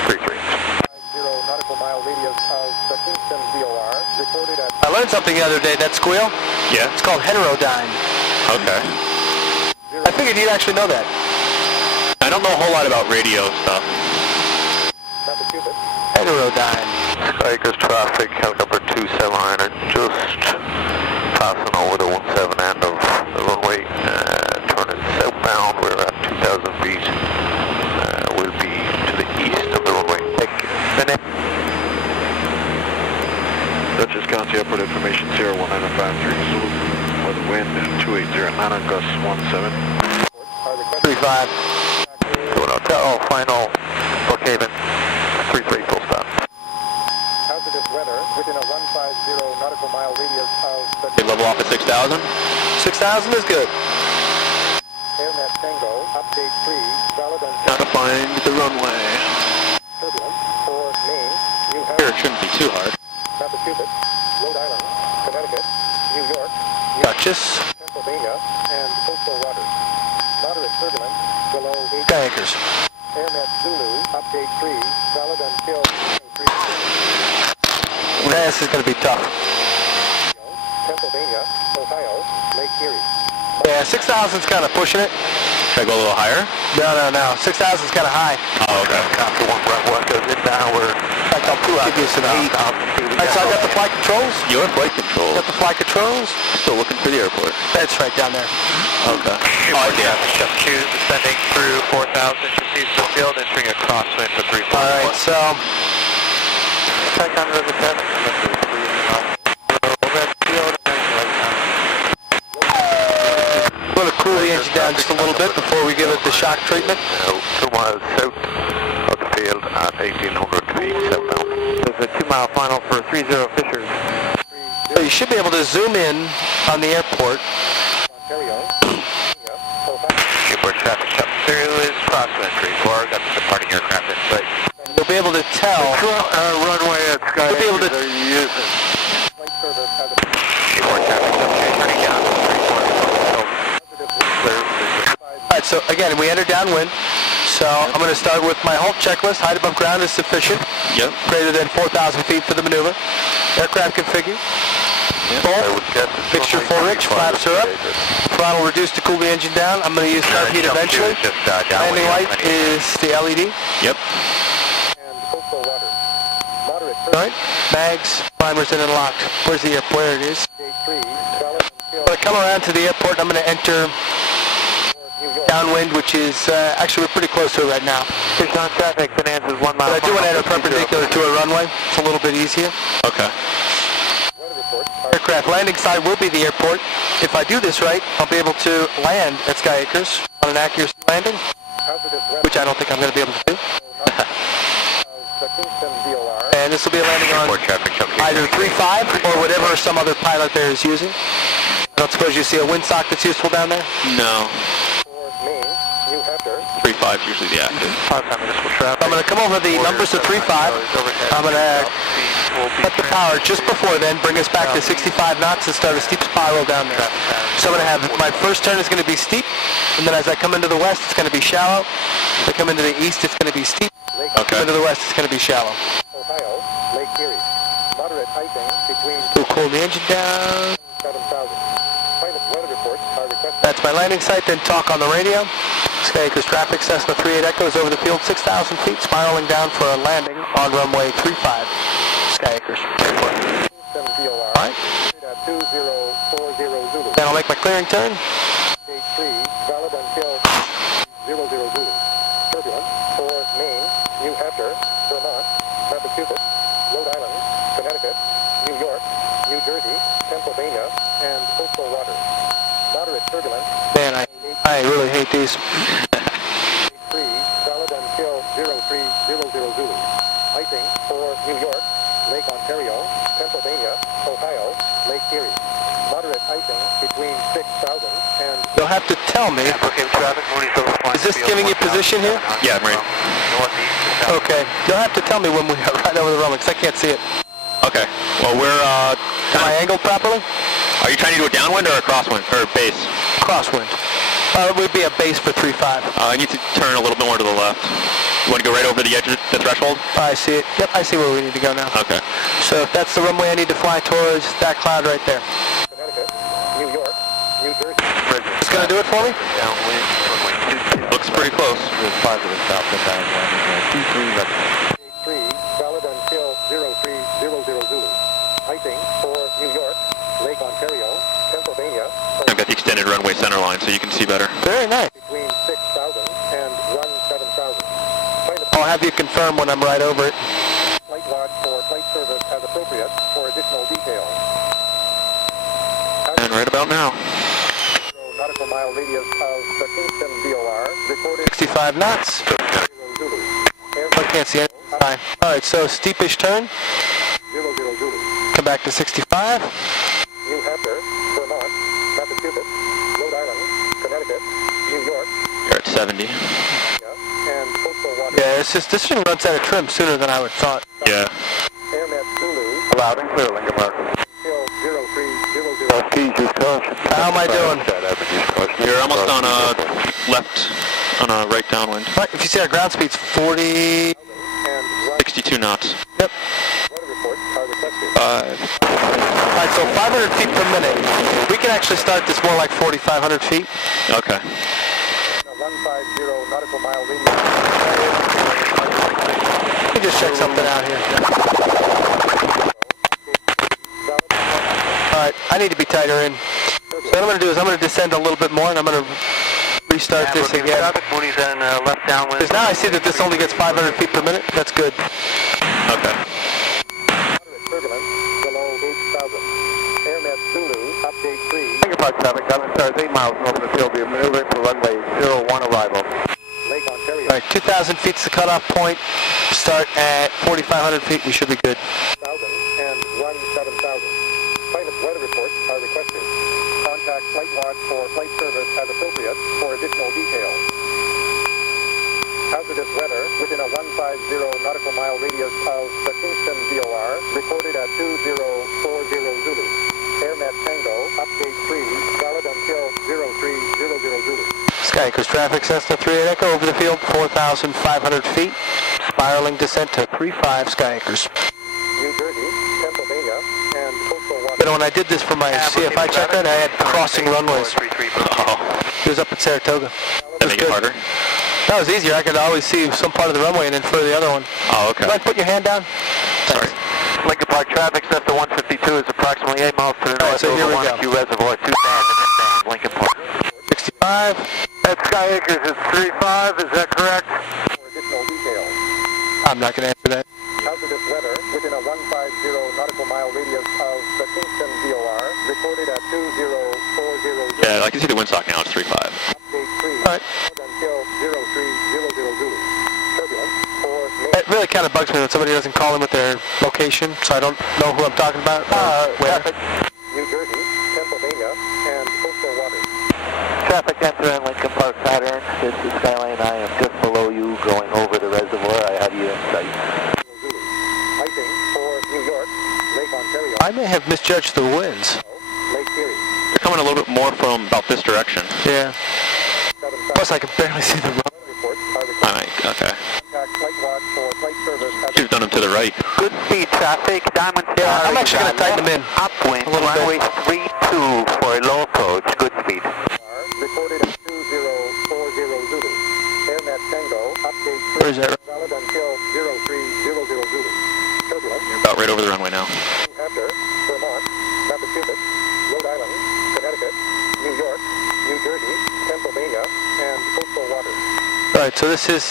33. 50 nautical mile radius of the Kingston VOR, reported at... I learned something the other day, that squeal. Yeah. It's called heterodyne. Okay. I figured you'd actually know that. I don't know a whole lot about radio stuff. Massachusetts. Heterodyne. Skyacres traffic, helicopter 279, just passing over the 17 end of the runway, turning southbound. We're at 2,000 feet. We'll be to the east of the runway. Dutchess County Airport information 01953 Zulu, with wind 280, Nana Gus 17. 35. Going hotel, final, Brookhaven, 33, full stop. Hazardous weather within a 150 nautical mile radius of the... They level off at 6,000? 6,000 is good. AirNet Tango, update 3, valid until... Gotta find the runway. Turbulence for Maine, New Here, Hampshire, it shouldn't be too hard. Massachusetts, Rhode Island, Connecticut, New York, Duchess. Pennsylvania, and coastal waters. Moderate turbulence below 8... Skyacres. AirNet Zulu, update 3, valid until... This is going to be tough. Pennsylvania, Ohio, Lake Erie. Yeah, Yeah, 6,000's kind of pushing it. Should I go a little higher? No. 6,000's kind of high. Oh, okay. After one runway goes in now, we're In fact, I'll give you some heat. Alright, so I got the flight controls. Your flight control. Got the flight controls. Still looking for the airport. That's right down there. Okay. Oh, yeah. Step 2, descending through 4,000 to Cecil Field, entering a crosswind for 3.1. Alright, so Check on the test. I'm going to cool the engine down just a little bit before we give it the shock treatment. 2 miles south of the field at 1,800 feet southbound. There's a 2-mile final for 30 Fishers. So you should be able to zoom in on the airport. Ontario. Airport traffic up through is crosswind 34. Got the departing aircraft in sight. You'll be able to tell. Runway at Sky You'll be able to. Flight service has a Airport traffic up here, turning down to 34. Alright, so again, we enter downwind. So I'm going to start with my halt checklist. Height above ground is sufficient. Yep. Greater than 4,000 feet for the maneuver. Aircraft configure. Full. Fixture full rich. Flaps are up. Throttle reduced to cool the engine down. I'm going to use carb heat eventually. Landing light is the LED. Yep. and coastal water. Moderate Alright. Mags, primers in and locked. Where's the airport? There it is. J3, valid until I'm going to come around to the airport. I'm going to enter New York. downwind, which is actually we're pretty close to it right now. Fish on traffic, Bonanza's 1 mile. But I do want to enter perpendicular to a runway. It's a little bit easier. Okay. Weather report. Aircraft landing side will be the airport. If I do this right, I'll be able to land at Sky Acres on an accuracy landing, Hazardous weather. which I don't think I'm going to be able to do. The Kingston VOR. And this will be a landing on Airport traffic up here. either 3.5 or whatever some other pilot there is using. I don't suppose you see a windsock that's useful down there? No. For Maine, New Hampshire. 3.5 is usually the active. I'm going to come over the numbers to 3.5. I'm going to cut the power just before then, bring us back to 65 knots and start a steep spiral down there. So I'm going to have, my first turn is going to be steep, and then as I come into the west, it's going to be shallow. As I come into the east, it's going to be steep. Okay. Come into the west, it's going to be shallow. Ohio, Lake Erie. Moderate icing between We'll cool the engine down. 7,000. Pilot weather reports are requested. That's my landing site, then talk on the radio. Sky Acres traffic, Cessna 38 Echoes over the field, 6,000 feet, spiraling down for a landing on runway 35. Sky Acres. Kingston VOR. Alright. At 2040 Zulu. Then I'll make my clearing turn. J3, valid until 00 Zulu. Turbulence for Maine, New Hampshire, Vermont, Massachusetts, Rhode Island, Connecticut, New York, New Jersey, Pennsylvania, and coastal waters. Moderate turbulence. Man, I really hate these. J3, valid until 0300 Zulu. Icing for New York, Lake Ontario, Pennsylvania, Ohio, Lake Erie. Moderate icing between 6,000 and You'll have to tell me. Is this giving you position here? Yeah, I'm right. Okay. You'll have to tell me when we are right over the runway, because I can't see it. Okay. Well, we're, Am I angled properly? are you trying to do a downwind or a crosswind? Or base? Crosswind. It would be a base for 3.5. I need to turn a little bit more to the left. You want to go right over the edge of the threshold? I see it. Yep, I see where we need to go now. Okay. So if that's the runway I need to fly towards, that cloud right there. Connecticut, New York, New Jersey. It's going to do it for me? Looks pretty close. J3, valid until 0300 Zulu. Icing for New York, Lake Ontario, Pennsylvania, I've got the extended runway center line so you can see better. Very nice. between 6,000 and 17,000. Pilot I'll have you confirm when I'm right over it. flight log for flight service as appropriate for additional details. And right about now. Nautical mile radius of the Kingston VOR reported 65 knots. 0 Zulu. I can't see anything. Fine. Alright, so steepish turn. 0 Zulu. Come back to 65. New Hampshire, Vermont, Massachusetts, Rhode Island, Connecticut, New York, You're at 70. and coastal waters. Yeah, it's just, this thing runs out of trim sooner than I would thought. Yeah. AirNet Zulu Loud and clear, Lincoln Markham. until 0300. How am I doing? You're almost on a left, on a right downwind. Right, if you see our ground speed's 40... And right 62 knots. Yep. weather reports are requested. Alright, so 500 feet per minute. We can actually start this more like 4,500 feet. Okay. 150 nautical mile radius. Let me just check something out here. Alright, I need to be tighter in. So what I'm going to do is I'm going to descend a little bit more and I'm going to restart this again. Moody's and left downwind. Because now I see that this only gets 500 feet per minute. That's good. Okay. Turbulence below 8,000. AirNet Zulu, update 3. Thank you, Park traffic. Diamond Star is 8 miles north of the field. We are maneuvering for runway 01 arrival. Lake Ontario. Alright, 2,000 feet's the cutoff point. Start at 4,500 feet. We should be good. 1,000 and 17,000. Pilot weather reports are requested. Contact Flight Watch for flight service as appropriate for additional details. Hazardous weather within a 150 nautical mile radius of the Kingston VOR recorded at 2040 Zulu. AirNet Tango, update 3, valid until 0300 Zulu. Sky Acres traffic, Cessna 38 Echo over the field, 4,500 feet. Spiraling descent to 35 Sky Acres. New Jersey, Pennsylvania, and coastal water. You know, when I did this for my CFI checkout, I had crossing runways. It was up at Saratoga. That make it harder? That was easier. I could always see some part of the runway and then further the other one. Oh, okay. You mind putting your hand down? Sorry. Lincoln Park traffic, Cessna 152 is approximately 8 miles to the north. so here we go. Q Reservoir, 2,000, Lincoln Park. 65. At Sky Acres, it's 35, is that correct? For additional details. I'm not going to answer that. Hazardous weather within a 150 nautical mile radius of the Kingston VOR recorded at 2040 Zulu. Yeah, I can see the windsock now. It's 3.5. Update 3 All right. until 0300 Zulu. Turbulence for It really kind of bugs me when somebody doesn't call in with their location, so I don't know who I'm talking about. Where. New Jersey, Pennsylvania, and coastal water. Traffic entering Lincoln Park pattern. This is Skyline. I am just below you going over the reservoir. I have you in sight. Zulu. Icing for New York, Lake Ontario, I may have misjudged the winds. Lake Erie. They're coming a little bit more from about this direction. Yeah. 7,000 Plus, I can barely see the road. reports are Alright, requested. okay. Contact Flight Watch for flight service as Should've done them to the right. Good speed traffic. Diamond Star. Yeah, I'm actually going to tighten them in. Upwind. A little bit. Runway 32 for a low approach. Good speed. recorded at 2040 Zulu. AirNet Tango, update 3. Where is that? Valid until 0300 Zulu. Turbulence. You're about right over the runway now. After Vermont, Massachusetts, Rhode Island, Connecticut, New York, New Jersey, Pennsylvania, and coastal waters. All right, so this is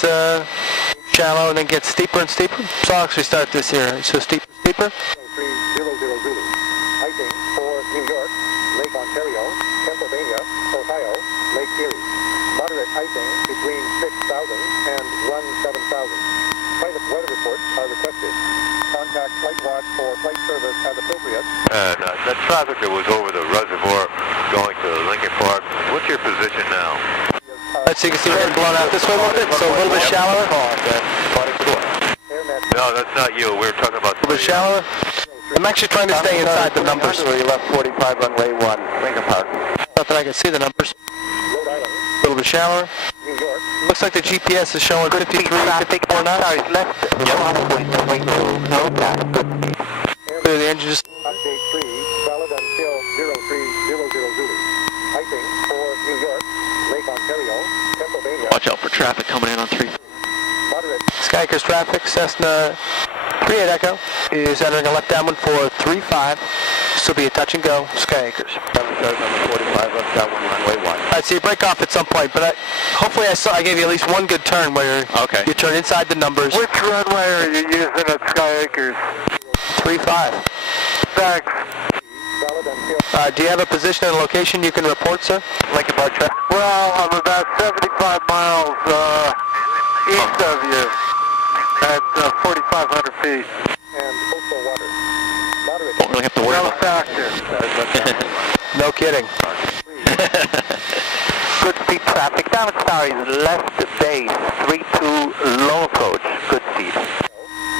shallow and then gets steeper and steeper. So I'll actually start this here. So steeper, steeper. 0300 Zulu. Icing for New York, Lake Ontario, Pennsylvania, Ohio, Lake Erie. Moderate icing between 6,000 and 17,000. Private weather reports are requested. Contact Flight Watch for flight service as appropriate. And that traffic that was over the reservoir going to Lincoln Park, what's your position now? All right, so you can see we're getting blown out this way a little bit, so a little bit shallower. AirNet No, that's not you. We were talking about A little bit shallower. I'm actually trying to stay inside the numbers. We left 45 runway 1. Lincoln Park. Not that I can see the numbers. Rhode Island, A little bit shallower. New York, Looks like the GPS is showing 53, 54 knots. Sorry, left. Upwind. Runway 2. No pass. Good speed. Clear the engine just... update 3, valid until 0300 Zulu. Icing for New York, Lake Ontario, Pennsylvania. Watch out for traffic coming in on 3. Moderate Sky Acres traffic, Cessna 38 Echo is entering a left downwind for 35. This will be a touch and go, Sky Acres. Number 45 left downwind runway 1. All right, so you break off at some point, but hopefully I gave you at least one good turn where Okay. you turn inside the numbers. Which runway are you using at Sky Acres? 35. Thanks. valid until Do you have a position and location you can report, sir? Lincoln Park traffic. Well, I'm about 75 miles east of you at 4,500 feet. and coastal waters. Moderate Don't really have to worry No about factor. No kidding. Good speed traffic. Diamond Star is left base. 32 low approach. Good speed.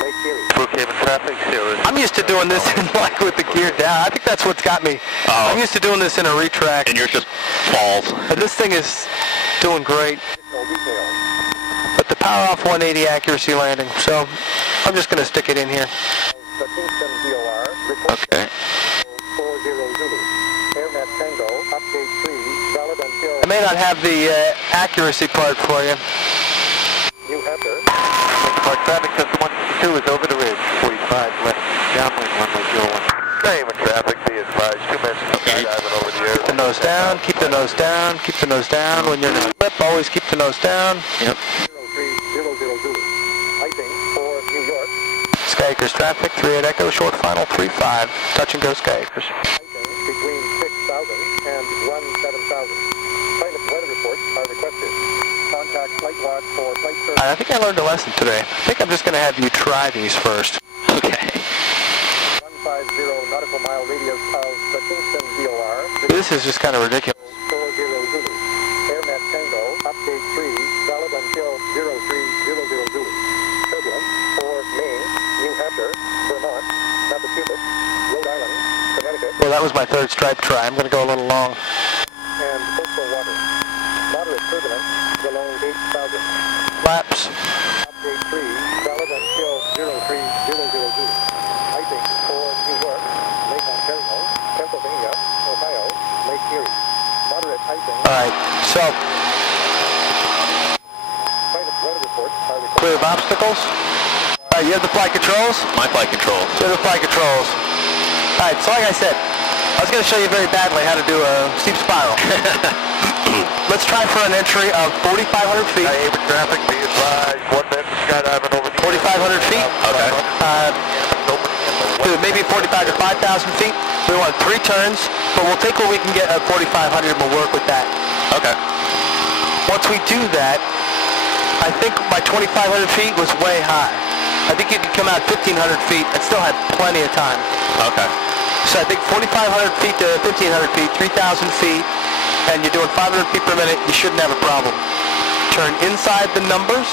Lake Erie. Brookhaven traffic, Sarah. I'm used to doing this in like with the gear down. I think that's what's got me. Oh. I'm used to doing this in a retract. and yours just falls. And this thing is doing great. No details. But the power off 180 accuracy landing. So I'm just going to stick it in here. The Kingston VOR Okay. 40 Zulu. AirNet Tango, update 3, valid until... I may not have the accuracy part for you. New Hampshire. Our traffic system 152 is over the ridge. 45 left, downwind, runway 01. Same in traffic, be advised. 2 minutes of skydiving over the air. Keep the nose down, keep the nose down, keep the nose down. When you're in a flip, always keep the nose down. Yep. 0300 Zulu. Icing for New York. Skyacres traffic, 38 Echo, short final 35. Touch and go Skyacres. Icing between 6,000 and 17,000. Pilot weather reports are requested. Contact Flight Watch for flight service. I think I learned a lesson today. I think I'm just going to have you try these first. Okay. 150 nautical mile radius of the Kingston VOR. This is just kind of ridiculous. 40 Zulu. AirNet Tango, update 3, valid until 0300 Zulu. Turbulence for Maine, New Hampshire, Vermont, Massachusetts, Rhode Island, Connecticut, Well, that was my third stripe try. I'm going to go a little long. and coastal waters. Moderate turbulence below 8,000. Flaps. Update 3, valid until 0300 Zulu. Icing for New York, Lake Ontario, Pennsylvania, Ohio, Lake Erie. Moderate icing. All right, so Pilot weather reports are clear required. of obstacles. All right, you have the flight controls? My flight controls. You have the flight controls. All right, so like I said, I was going to show you very badly how to do a steep spiral. Let's try for an entry of 4,500 feet. Air traffic, be advised. 1 minute of skydiving over the air. 4,500 feet. Okay. To maybe 45 to 5,000 feet. We want 3 turns, but we'll take what we can get at 4,500 and we'll work with that. Okay. Once we do that, I think my 2,500 feet was way high. I think you could come out 1,500 feet and still have plenty of time. Okay. So I think 4,500 feet to 1,500 feet, 3,000 feet, and you're doing 500 feet per minute, you shouldn't have a problem. Turn inside the numbers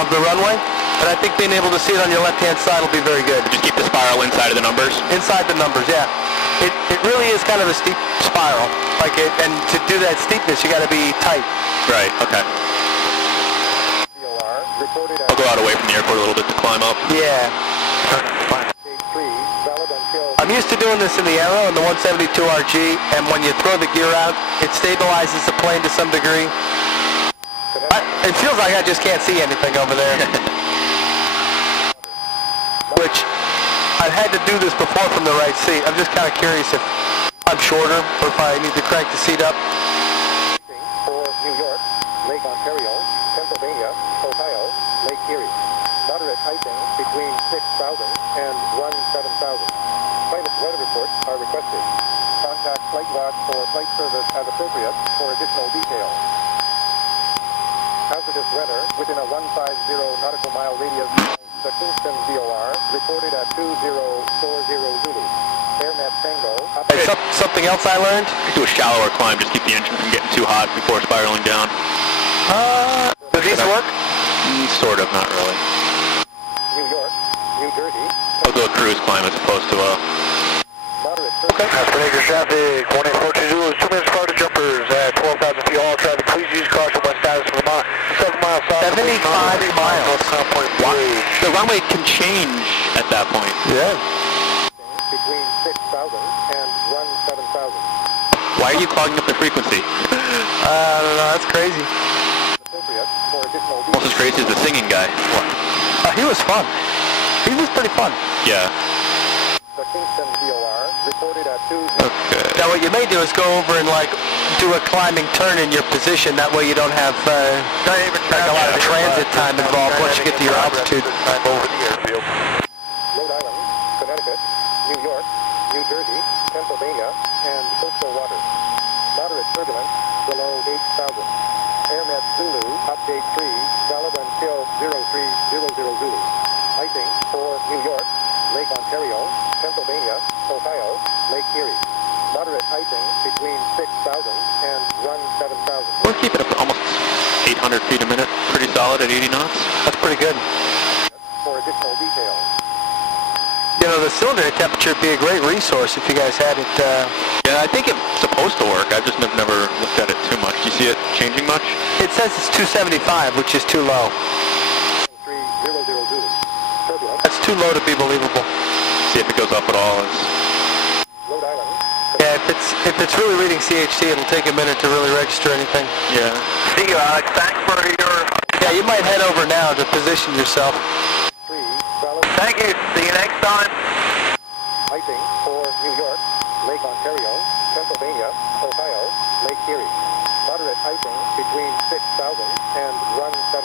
of the runway, and I think being able to see it on your left-hand side will be very good. Just keep the spiral inside of the numbers? Inside the numbers, yeah. It really is kind of a steep spiral. And to do that steepness, you got to be tight. Right, okay. VOR reported at I'll go out away from the airport a little bit to climb up. Yeah. update 3, valid until... I'm used to doing this in the Aero and the 172 RG, and when you throw the gear out, it stabilizes the plane to some degree. It feels like I just can't see anything over there. Which, I've had to do this before from the right seat. I'm just kind of curious if I'm shorter or if I need to crank the seat up. For New York, Lake Ontario, Pennsylvania, Ohio, Lake Erie. Moderate icing between 6,000 and 17,000. Pilot weather reports are requested. Contact Flight Watch for flight service as appropriate for additional details. Hazardous weather within a 150 nautical mile radius of the Kingston VOR reported at 2040 Zulu. AirNet Tango. Hey, something else I learned? Do a shallower climb, just keep the engine from getting too hot before spiraling down. Do these work? Sort of, not really. New York, New Jersey. I'll do a cruise climb as opposed to a... Moderate Okay. Aspirator traffic, 1842 Zulu, 2 minutes prior to jumpers at 12,000 feet. All traffic, please use caution west status Vermont. 7 miles south. 75 miles. The runway can change at that point. Yeah. between 6,000 and 17,000. Why are you clogging up the frequency? I don't know, that's crazy. Appropriate for additional Almost as crazy as the singing guy. He was fun. He was pretty fun. Yeah. The Kingston VOR reported at 2. Okay. Now what you may do is go over and do a climbing turn in your position. That way you don't have a lot of transit time involved once you get to your altitude. Over the airfield. Rhode Island, Connecticut, New York, New Jersey, Pennsylvania, and coastal waters. Moderate turbulence below 8,000. AirNet Zulu, update 3, valid until 0300 Zulu. Icing for New York, Lake Ontario, Pennsylvania, Ohio, Lake Erie. Moderate icing between 6,000 and 17,000. We're keeping it almost 800 feet a minute. Pretty solid at 80 knots. That's pretty good. For additional details. You know, the cylinder temperature would be a great resource if you guys had it. Yeah, I think it's supposed to work. I've just never looked at it too much. Do you see it changing much? It says it's 275, which is too low. 300 Zulu. Turbulence. That's too low to be believable. See if it goes up at all. It's Yeah, if it's really reading CHT, it'll take a minute to really register anything. Yeah. See you, Alex. Thanks for your... Yeah, you might head over now to position yourself. 3, solid Thank you. See you next time. icing for New York, Lake Ontario, Pennsylvania, Ohio, Lake Erie. Moderate icing between 6,000 and 7,000.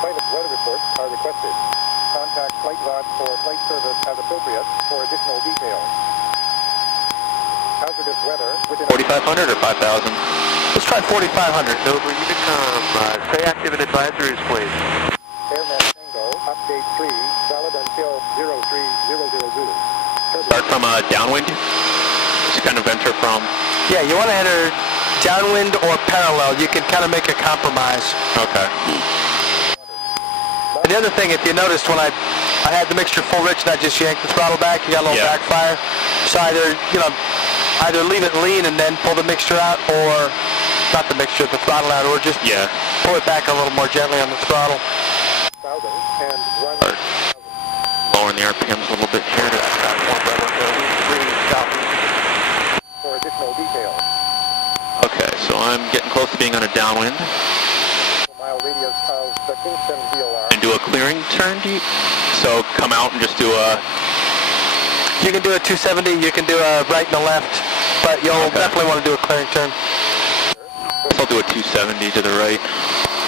Pilot weather reports are requested. Contact flight log for flight service as appropriate for additional details. Hazardous weather within 4,500 or 5,000? Let's try 4,500. Over Unicom, stay active in advisories, please. AirNet Tango, update 3, valid until 0300 Zulu. Start from downwind? Just kind of enter from... Yeah, you want to enter downwind or parallel. You can kind of make a compromise. Okay. And the other thing, if you noticed when I had the mixture full rich and I just yanked the throttle back, you got a little Yeah. backfire. So either leave it lean and then pull the mixture out, or not the mixture, the throttle out, or just Yeah. pull it back a little more gently on the throttle. 1,000 and 1,000. Lowering the RPMs a little bit here to For additional details. Okay, so I'm getting close to being on a downwind. Mile radius of the Kingston VOR. And do a clearing turn, so come out and just do a... You can do a 270, you can do a right and a left, but you'll definitely want to do a clearing turn. I'll do a 270 to the right.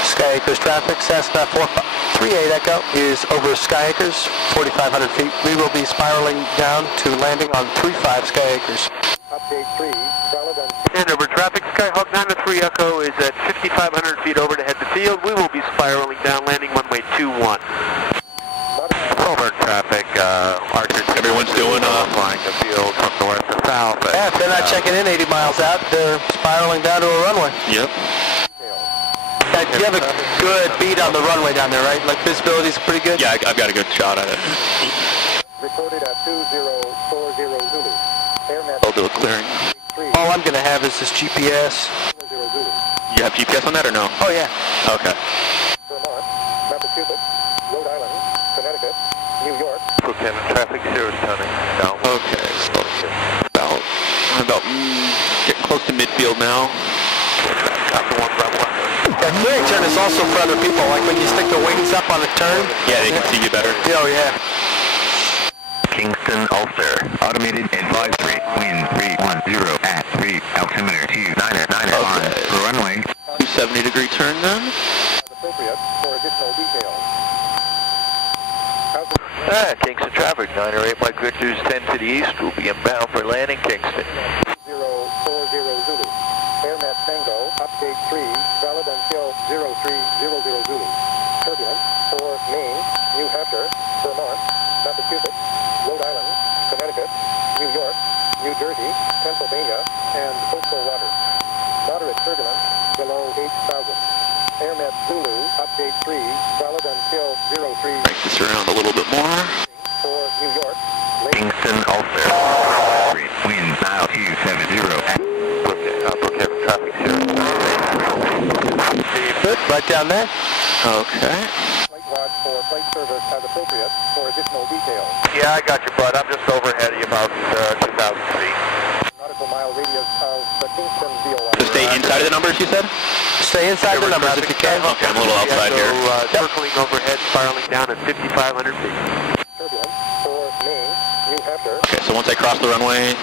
Sky Acres traffic, Cessna 438 Echo is over Sky Acres, 4,500 feet. We will be spiraling down to landing on 35 Sky Acres. Update 3, valid until And over traffic, Skyhawk 903 Echo is at 5,500 feet over to head to field. We will be spiraling down, landing runway 21. Over traffic, Archer. Everyone's doing flying the field from north to south. Yeah, if they're not checking in 80 miles out, they're spiraling down to a runway. Yep. You have a good beat on the runway down there, right? Like visibility's pretty good? Yeah, I've got a good shot at it. reported at 2040 Zulu. AirNet I'll do a clearing. 3, All I'm going to have is this GPS. 00 Zulu. You have GPS on that or no? Oh, yeah. Okay. Vermont, Massachusetts, Rhode Island, Connecticut, New York. Lieutenant, traffic 0 turning down. Okay, so I'm about getting close to midfield now. That clearing turn is also for other people, like when you stick the wings up on a turn. Yeah, they can see you better. Oh, yeah. Kingston, Ulster. Automated advisory. Wind 310 at 3. Altimeter 29 on. Runway. 270-degree turn then. As appropriate for additional details. Kingston traffic, 908 Mike Victor's 10 to the east. We'll be inbound for landing Kingston. 040 Zulu. AirNet Tango, update 3, valid until 0300 Zulu. Turbulence for Maine, New Hampshire, Vermont, Massachusetts, Rhode Island, Connecticut, New York, New Jersey, Pennsylvania, and coastal waters. Moderate turbulence below 8,000. AirNet Zulu, update 3, valid until 03 Crank this around a little bit more. for New York. Lake Kingston, Ulster. Wind now 270 at. Okay, traffic 0. Good, right down there. Okay. Flight log for flight service as appropriate for additional details. Yeah, I got you, bud. I'm just overhead of you about 2,000 feet. Nautical mile radius of the Kingston VOR. So stay inside of the numbers, you said? Stay inside the numbers if you can. Okay, I'm a little outside here. Circling overhead, spiraling down at 5,500 feet. Turbulence for Maine, New Hampshire. Okay, so once I cross the runway,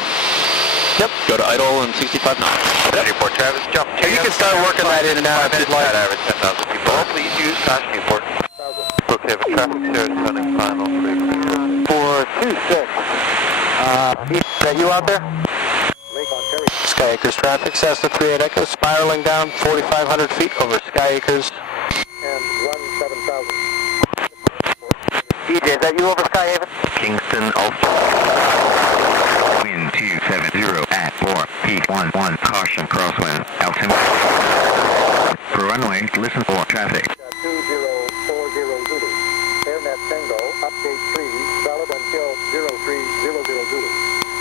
go to idle and 65 knots. Newport, Travis, jump. And you can start working that in now if you'd like. Average 10,000 people. Please use Cash Newport. 1,000. Okay, but traffic 0 turning final 426. Is that you out there? Lake Ontario. Sky Acres traffic, Cessna 38 Echo, spiraling down 4,500 feet over Sky Acres. And 17,000. DJ, is that you over Sky Haven? Kingston, Ulster. Wind 270 at 4. Peak 11. Caution crosswind. Altimeter. For runway, listen for traffic. 2040 Zulu. AirNet Tango, update 3, valid until 0300 Zulu.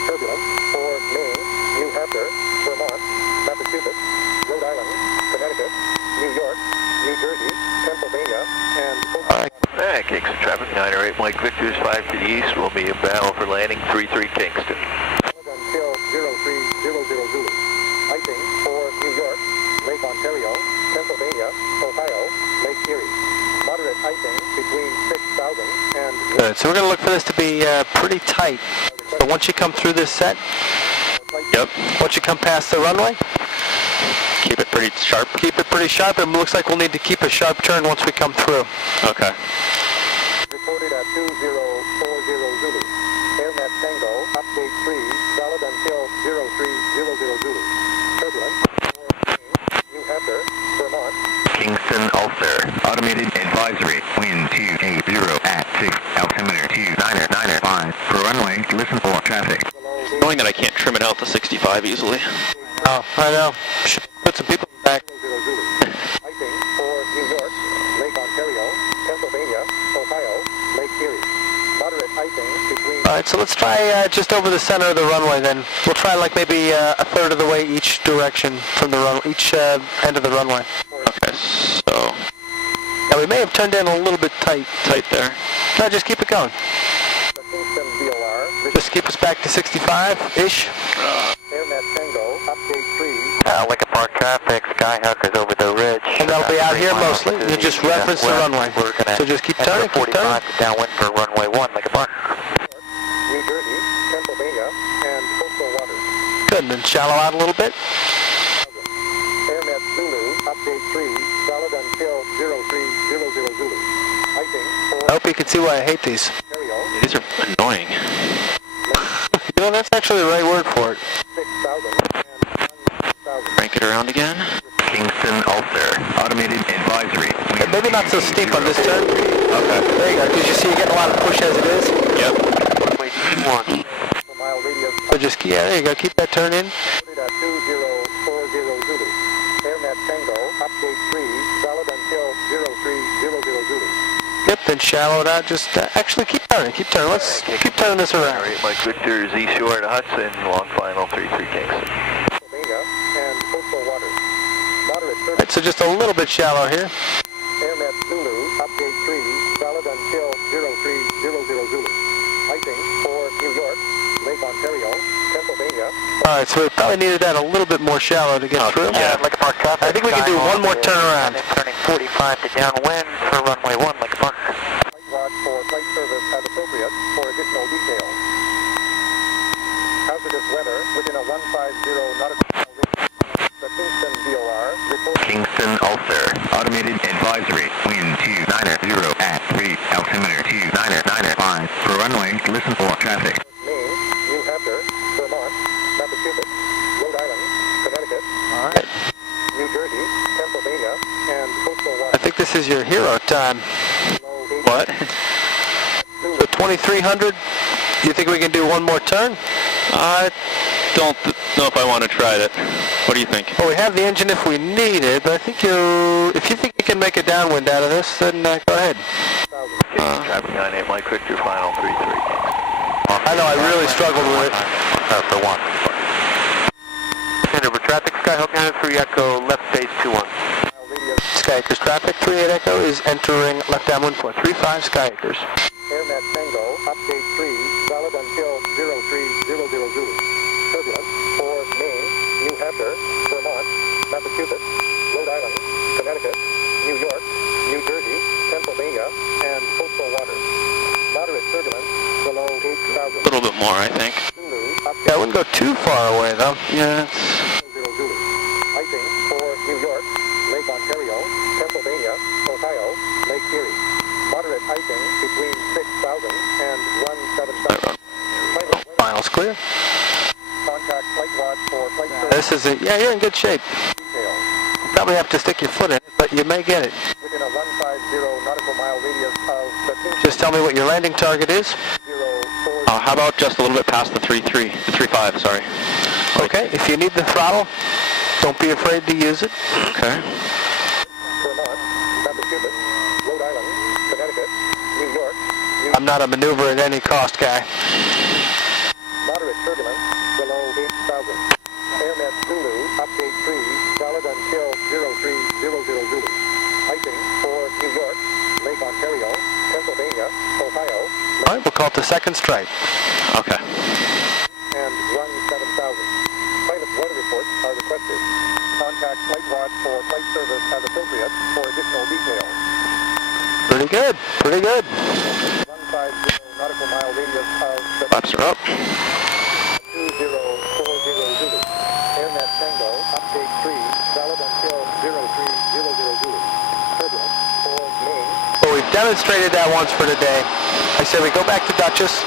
Turbulence for Maine, New Hampshire, Vermont, Massachusetts, Rhode Island, Connecticut, New York, New Jersey, Pennsylvania, and Kingston traffic 908 Mike Victor's 5 to the east. We'll be inbound for landing 33 Kingston. valid until 0300 good. So we're going to look for this to be pretty tight. So once you come through this set, Yep. once you come past the runway, Keep it pretty sharp. keep it pretty sharp. It looks like we'll need to keep a sharp turn once we come through. Okay. Reported at 2040 Zulu. AirNet Tango, update 3, valid until 0300 Zulu. Turbulence, New Hampshire, Vermont. Kingston Ulster. Automated advisory. Wind 280 at 6. Altimeter 2995. For runway, listen for traffic. Knowing that I can't trim it out to 65 easily. Oh, I know. Should put some people back. 00 Zulu. Icing for New York, Lake Ontario, Pennsylvania, Ohio, Lake Erie. Moderate icing between... All right, so let's try just over the center of the runway then. We'll try like maybe a third of the way each direction from the run, each end of the runway. Okay, so Now we may have turned in a little bit tight. tight there. No, just keep it going. The Kingston VOR, Just keep us back to 65-ish. AirNet Tango, update 3. Lincoln Park traffic, Skyhook is over the ridge. And that'll be out here mostly. You just reference the runway. So just keep turning, keep turning. Downwind for runway 1, Lincoln Park. New Jersey, Pennsylvania, and coastal waters. Good, and then shallow out a little bit. AirNet Zulu, update 3, valid until 0300 Zulu. Icing for I hope you can see why I hate these. Ontario, These are annoying. You know, that's actually the right word for it. 6,000 and 1,000. Crank it around again. Kingston Ulster. Automated advisory. Wind Maybe not so steep on this turn. Okay. There you go, because you see you're getting a lot of push as it is. Yep. Runway 1. Mile radius So just, yeah, there you go, keep that turn in. updated at 2040 Zulu. AirNet Tango, update 3, valid until 0300 Zulu. Yep, then shallow it out. Just actually keep turning, keep turning. Let's keep turning this around. Mike Victor, Z Shore to Hudson, long final 33 Kingston. Pennsylvania, and coastal waters. Moderate All right, so just a little bit shallow here. AirNet Zulu, update 3, valid until 0300 Zulu. Icing for New York, Lake Ontario, Pennsylvania. All right, so we probably needed that a little bit more shallow to get through. yeah. Lincoln Park traffic. I think we can do one more turnaround. Turning 45 to downwind for runway 1, Lincoln Park. Flight watch for flight service as appropriate for additional details. Hazardous weather within a 150 nautical mile radius. The Kingston VOR reports Kingston Ulster. Automated advisory. Wind 290 at 3. Altimeter 2995. For runway, listen for traffic. Maine, New Hampshire, Vermont, Massachusetts, Rhode Island, Connecticut, All right. New Jersey, Pennsylvania, and coastal I waters. think this is your hero time. What? So 2300, you think we can do one more turn? I don't know if I want to try it. What do you think? Well, we have the engine if we need it, but I think if you think you can make a downwind out of this, then go ahead. Traffic 98, Mike Victor, final 33 Kingston. I know, I really struggled with it. For 1. Send over traffic, Skyhook 93 Echo, left base 21. Skyacres traffic, 38 Echo is entering left downwind for 35 Skyacres. AirNet Tango, update 3, valid until 0300 Zulu. Turbulence for Maine, New Hampshire, Vermont, Massachusetts, Rhode Island, Connecticut, New York, New Jersey, Pennsylvania, and coastal waters. Moderate turbulence below 8,000. A little bit more, I think. Zulu, Yeah, I wouldn't go too far away, though. Yeah, 0 Zulu. Icing for New York, Lake Ontario, Pennsylvania, Ohio, Lake Erie. Moderate icing between 6,000 and 17,000. Finals clear. Contact flight watch for flight service This is it. Yeah, you're in good shape. details. You probably have to stick your foot in it, but you may get it. Within a 150 nautical mile radius of the Kingston Just tell me what your landing target is. 040. how about just a little bit past the 35, sorry. Okay, if you need the throttle, don't be afraid to use it. Okay. Vermont, Massachusetts, Rhode Island, Connecticut, New York, I'm not a maneuver at any cost guy. moderate turbulence below 8,000. AirNet Zulu, update 3, valid until 0300 Zulu. Icing for New York, Lake Ontario, Pennsylvania, Ohio, All right, we'll call it the second stripe. Okay. and 17,000. Pilot weather reports are requested. Contact flight watch for flight service as appropriate for additional details. Pretty good, pretty good. 150 Flaps are up. 2040 Zulu. AirNet Tango, update 3, valid until 0300 Zulu. Turbulence for main. Well, we've demonstrated that once for today. I said we go back to Duchess.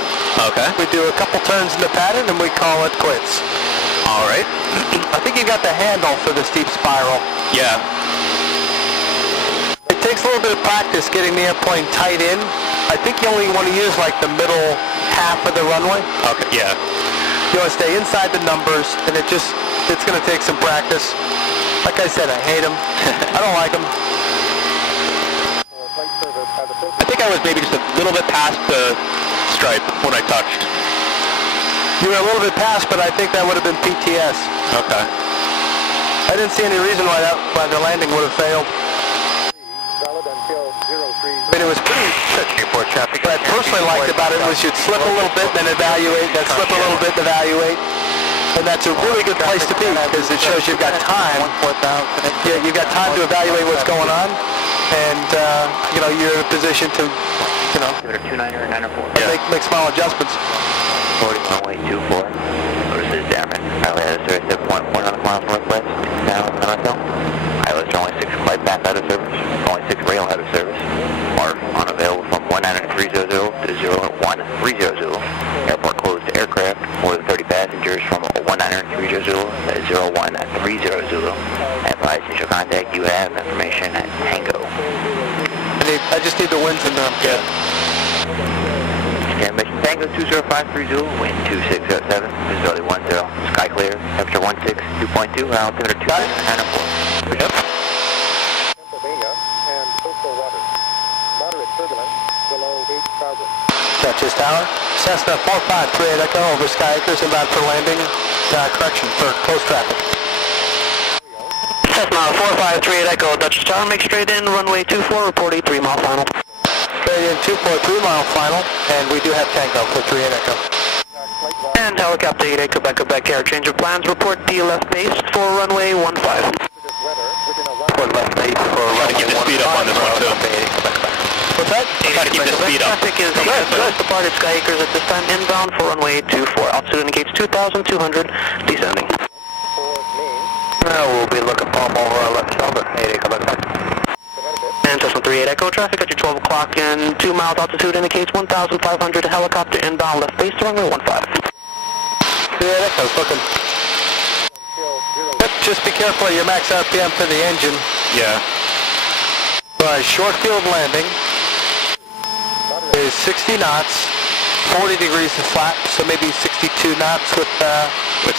Okay. We do a couple turns in the pattern and we call it quits. All right. I think you got the handle for the steep spiral. Yeah. It takes a little bit of practice getting the airplane tight in. I think you only want to use like the middle half of the runway. Okay. Yeah. You want to stay inside the numbers, and it's going to take some practice. Like I said, I hate them. I don't like them. I think I was maybe just a little bit past the stripe when I touched. You were a little bit past, but I think that would have been PTS. Okay. I didn't see any reason why the landing would have failed. Valid until 03. I mean, it was pretty... Airport traffic. What I personally liked about it was you'd slip a little bit, then evaluate, then slip a little bit, and evaluate. And that's a really good place to be, because it shows you've got time. Yeah, you've got time to evaluate what's going on, and, you're in a position to, 29 or 904. make small adjustments. 40 runway 24. Versus Darman. Pilot out of service at 1.1 miles northwest. Now NMSL. Pilots are only 6 flight path out of service. Only 6 rail out of service. Mark unavailable from 19300 to 01300. Airport closed to aircraft. More than 30 passengers from 19300 to 01300. Advise initial contact. You have information at Tango. I just need the winds in them. Yeah. Scan mission Tango 20530, wind 2607, visibility 10, sky clear, temperature 16, 2.2, altimeter 294. Yep. Pennsylvania and coastal waters. Moderate turbulence below 8,000. Duchess Tower. Cessna 4538 Echo over Sky Acres, inbound for landing. For close traffic. Cessna 4538 Echo, Duchess Tower, make straight in, runway 24, reporting 3 mile final. Straight in 243 mile final, and we do have Tango for 38 Echo. And helicopter 8 Quebec, Quebec Air, change of plans, report D left base for runway 15. Report left base for Try to keep the speed up on this one too. What's that? Try to keep the speed up. Traffic is departed Sky Acres at this time, inbound for runway 24. Altitude indicates 2,200, descending. We'll be looking for them over our left shoulder. 8 Quebec. And Cessna 38 Echo, traffic at your 12 o'clock and 2 miles altitude indicates 1,500, helicopter inbound left base to runway 15. 38 Echo's looking. Yep, just be careful of your max RPM for the engine. Yeah. Short field landing is 60 knots, 40 degrees of flap, so maybe 62 knots with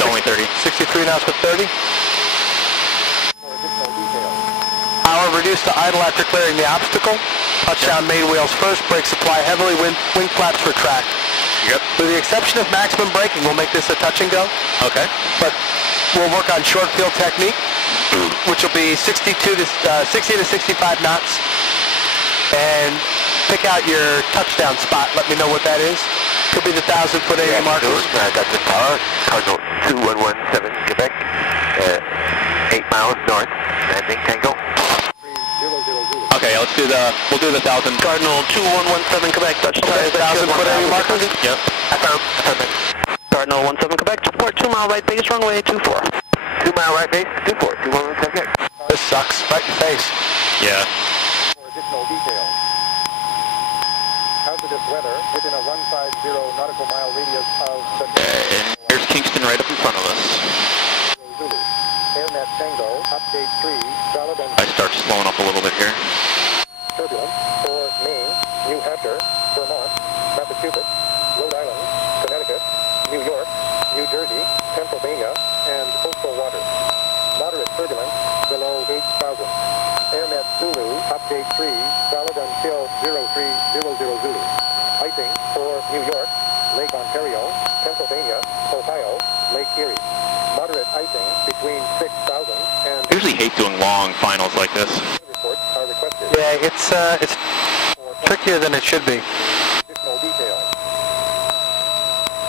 only 30. 63 knots with 30. Power reduced to idle after clearing the obstacle. Touchdown main wheels first, brakes apply heavily, wing flaps retract. Yep. With the exception of maximum braking, we'll make this a touch and go. Okay. But we'll work on short field technique, which will be 60 to 65 knots. And pick out your touchdown spot. Let me know what that is. Could be the 1,000-foot area markers. Dr. Tower, Cardinal 2117, Quebec, 8 miles north, landing Tango. Okay, we'll do the 1,000. Cardinal 2117 Quebec, Duchess Tower. 1,000-foot area markers? Yep. Affirmative. Cardinal 17 Quebec, report 2 mile right base, runway 24. 2 mile right base, 24, 2117. This sucks. Right in your face. Yeah. For additional details. Hazardous weather within a 150 nautical mile radius of the... Here's Kingston right up in front of us. Zulu. AirNet Tango, update 3, valid and... I start slowing up a little bit here. Turbulence for Maine, New Hampshire, Vermont, Massachusetts, Rhode Island, Connecticut, New York, New Jersey, Pennsylvania, and coastal waters. Moderate turbulence below 8,000. AirNet Zulu, update 3, valid until 0300 Zulu. Icing for New York, Lake Ontario, Pennsylvania, Ohio, Lake Erie. Moderate icing between 6,000 and... I usually hate doing long finals like this. Reports are requested. Yeah, it's trickier than it should be. Additional details.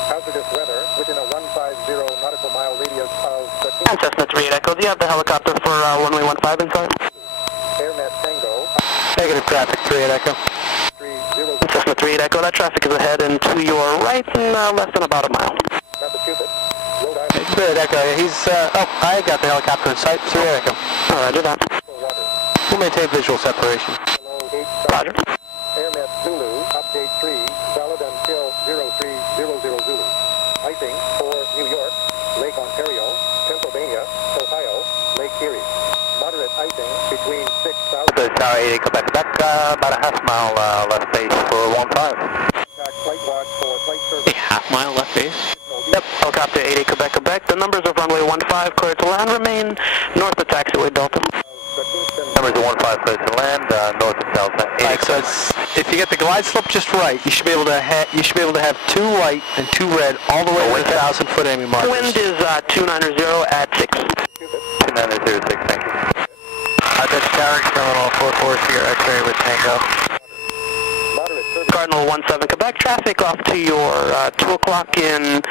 Hazardous weather within a 150 nautical mile radius of the... And Cessna 38 Echo, do you have the helicopter for runway 15 inside? AirNet Tango, Negative traffic, 38 Echo. 30... Cessna 38 Echo. That traffic is ahead and to your right in less than about a mile. Massachusetts, Rhode Island, 3 Echo, he's, I got the helicopter in sight, 3 Echo. Roger that. water. We'll maintain visual separation. Below 8,000. Roger. AirNet Zulu, update 3, valid until 0300 Zulu. Icing for New York, Lake Ontario, Pennsylvania, Ohio, Lake Erie. Moderate icing between 6,000. Tower 80, Quebec, about a half mile left base for 15. Flight watch for flight A service. half-mile left base? Yep, helicopter 80 Quebec, Quebec. The numbers of runway 15 clear to land remain north of taxiway Delta. The Kingston Numbers of 15 clear to land, north of Delta. 80 Right, so it's, if you get the glide slope just right, you should be able to have 2 white and 2 red all the way to the 1,000-foot enemy markers. Wind is 290 at 6. 2906, thank you. Dutch Tower, Terminal 44 Sierra X-ray with Tango. moderate service. Cardinal 17 Quebec, traffic off to your 2 o'clock in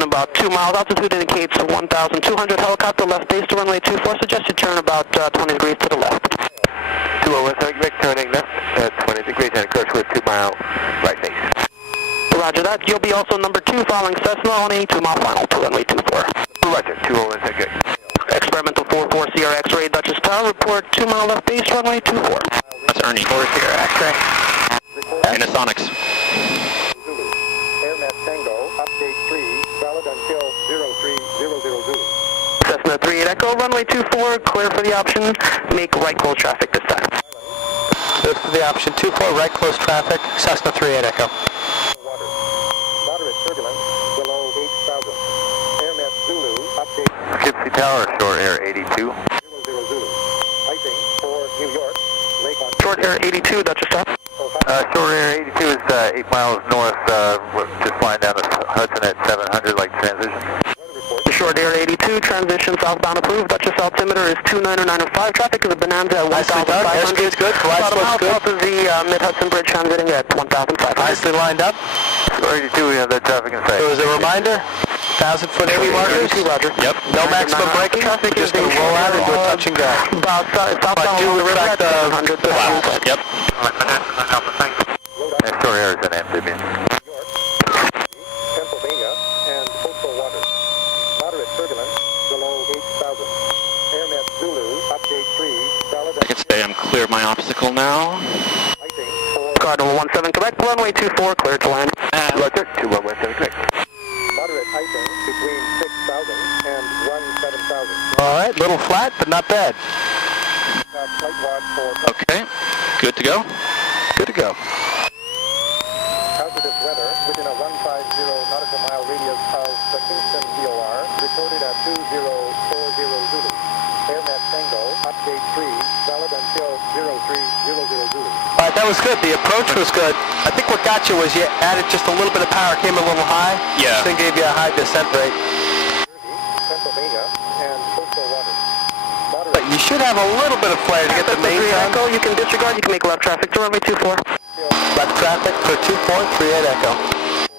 about 2 miles. Altitude indicates 1,200. Helicopter left base to runway 24. Suggested turn about 20 degrees to the left. 2017 Quebec, turning left at 20 degrees and course with 2 mile right base. Roger that. You'll be also number 2 following Cessna on a 2 mile final to runway 24. Roger, 2017 Quebec. Experimental 44 Sierra X-ray Duchess Tower, report 2 mile left base runway 24. That's Ernie. 4 Sierra X-ray. Panasonics. Zulu. AirNet Tango, update 3, valid until 0300 Zulu. Cessna 38 Echo, runway 24, clear for the option. Make right close traffic this time. Good for the option 24, right close traffic, Cessna 38 Echo. Water. Moderate turbulence below 8,000. AirNet Zulu, update Poughkeepsie Tower, short air 82. 00 Zulu. Icing for New York, Lake Ontario. Short air 82, Duchess Tower. Short air 82 is 8 miles north, we're just flying down to Hudson at 700 like transition. Short air 82, transition southbound approved. Duchess altimeter is 29905. Traffic is a bonanza at 1,500. Airspeed's good, glide About a mile slope's good. south of the Mid-Hudson Bridge, transiting at 1,500. Nicely lined up. Short 82, we have that traffic in sight. So as a reminder, 1,000-foot enemy markers. Roger. Yep. No maximum braking. We're just going to roll out and do a touch and go. About southbound do along the river at expect, 700. Wow. Yep. And short air is an amphibian. Pennsylvania, and coastal waters. Moderate turbulence below 8,000. AirNet Zulu, update 3, valid I can say I'm clear of my obstacle now. icing for Cardinal 17 Quebec, runway 24, clear to land. Roger, 2117 Quebec. moderate icing between 6,000 and 17,000. All right, little flat, but not bad. Flight watch for Okay. Good to go. Good to go. hazardous weather within a 150 nautical mile radius of the Kingston VOR, reported at 2040 Zulu. AirNet Tango, update 3, valid until 0300 Zulu. All right, that was good. The approach was good. I think what got you was you added just a little bit of power, came a little high. Yeah. This thing gave you a high descent rate. Jersey, Pennsylvania, and coastal waters. But Moderate you should have a little bit of flare to get the main time. Echo, you can disregard, you can make left traffic to runway 24. Left traffic for 2438 Echo.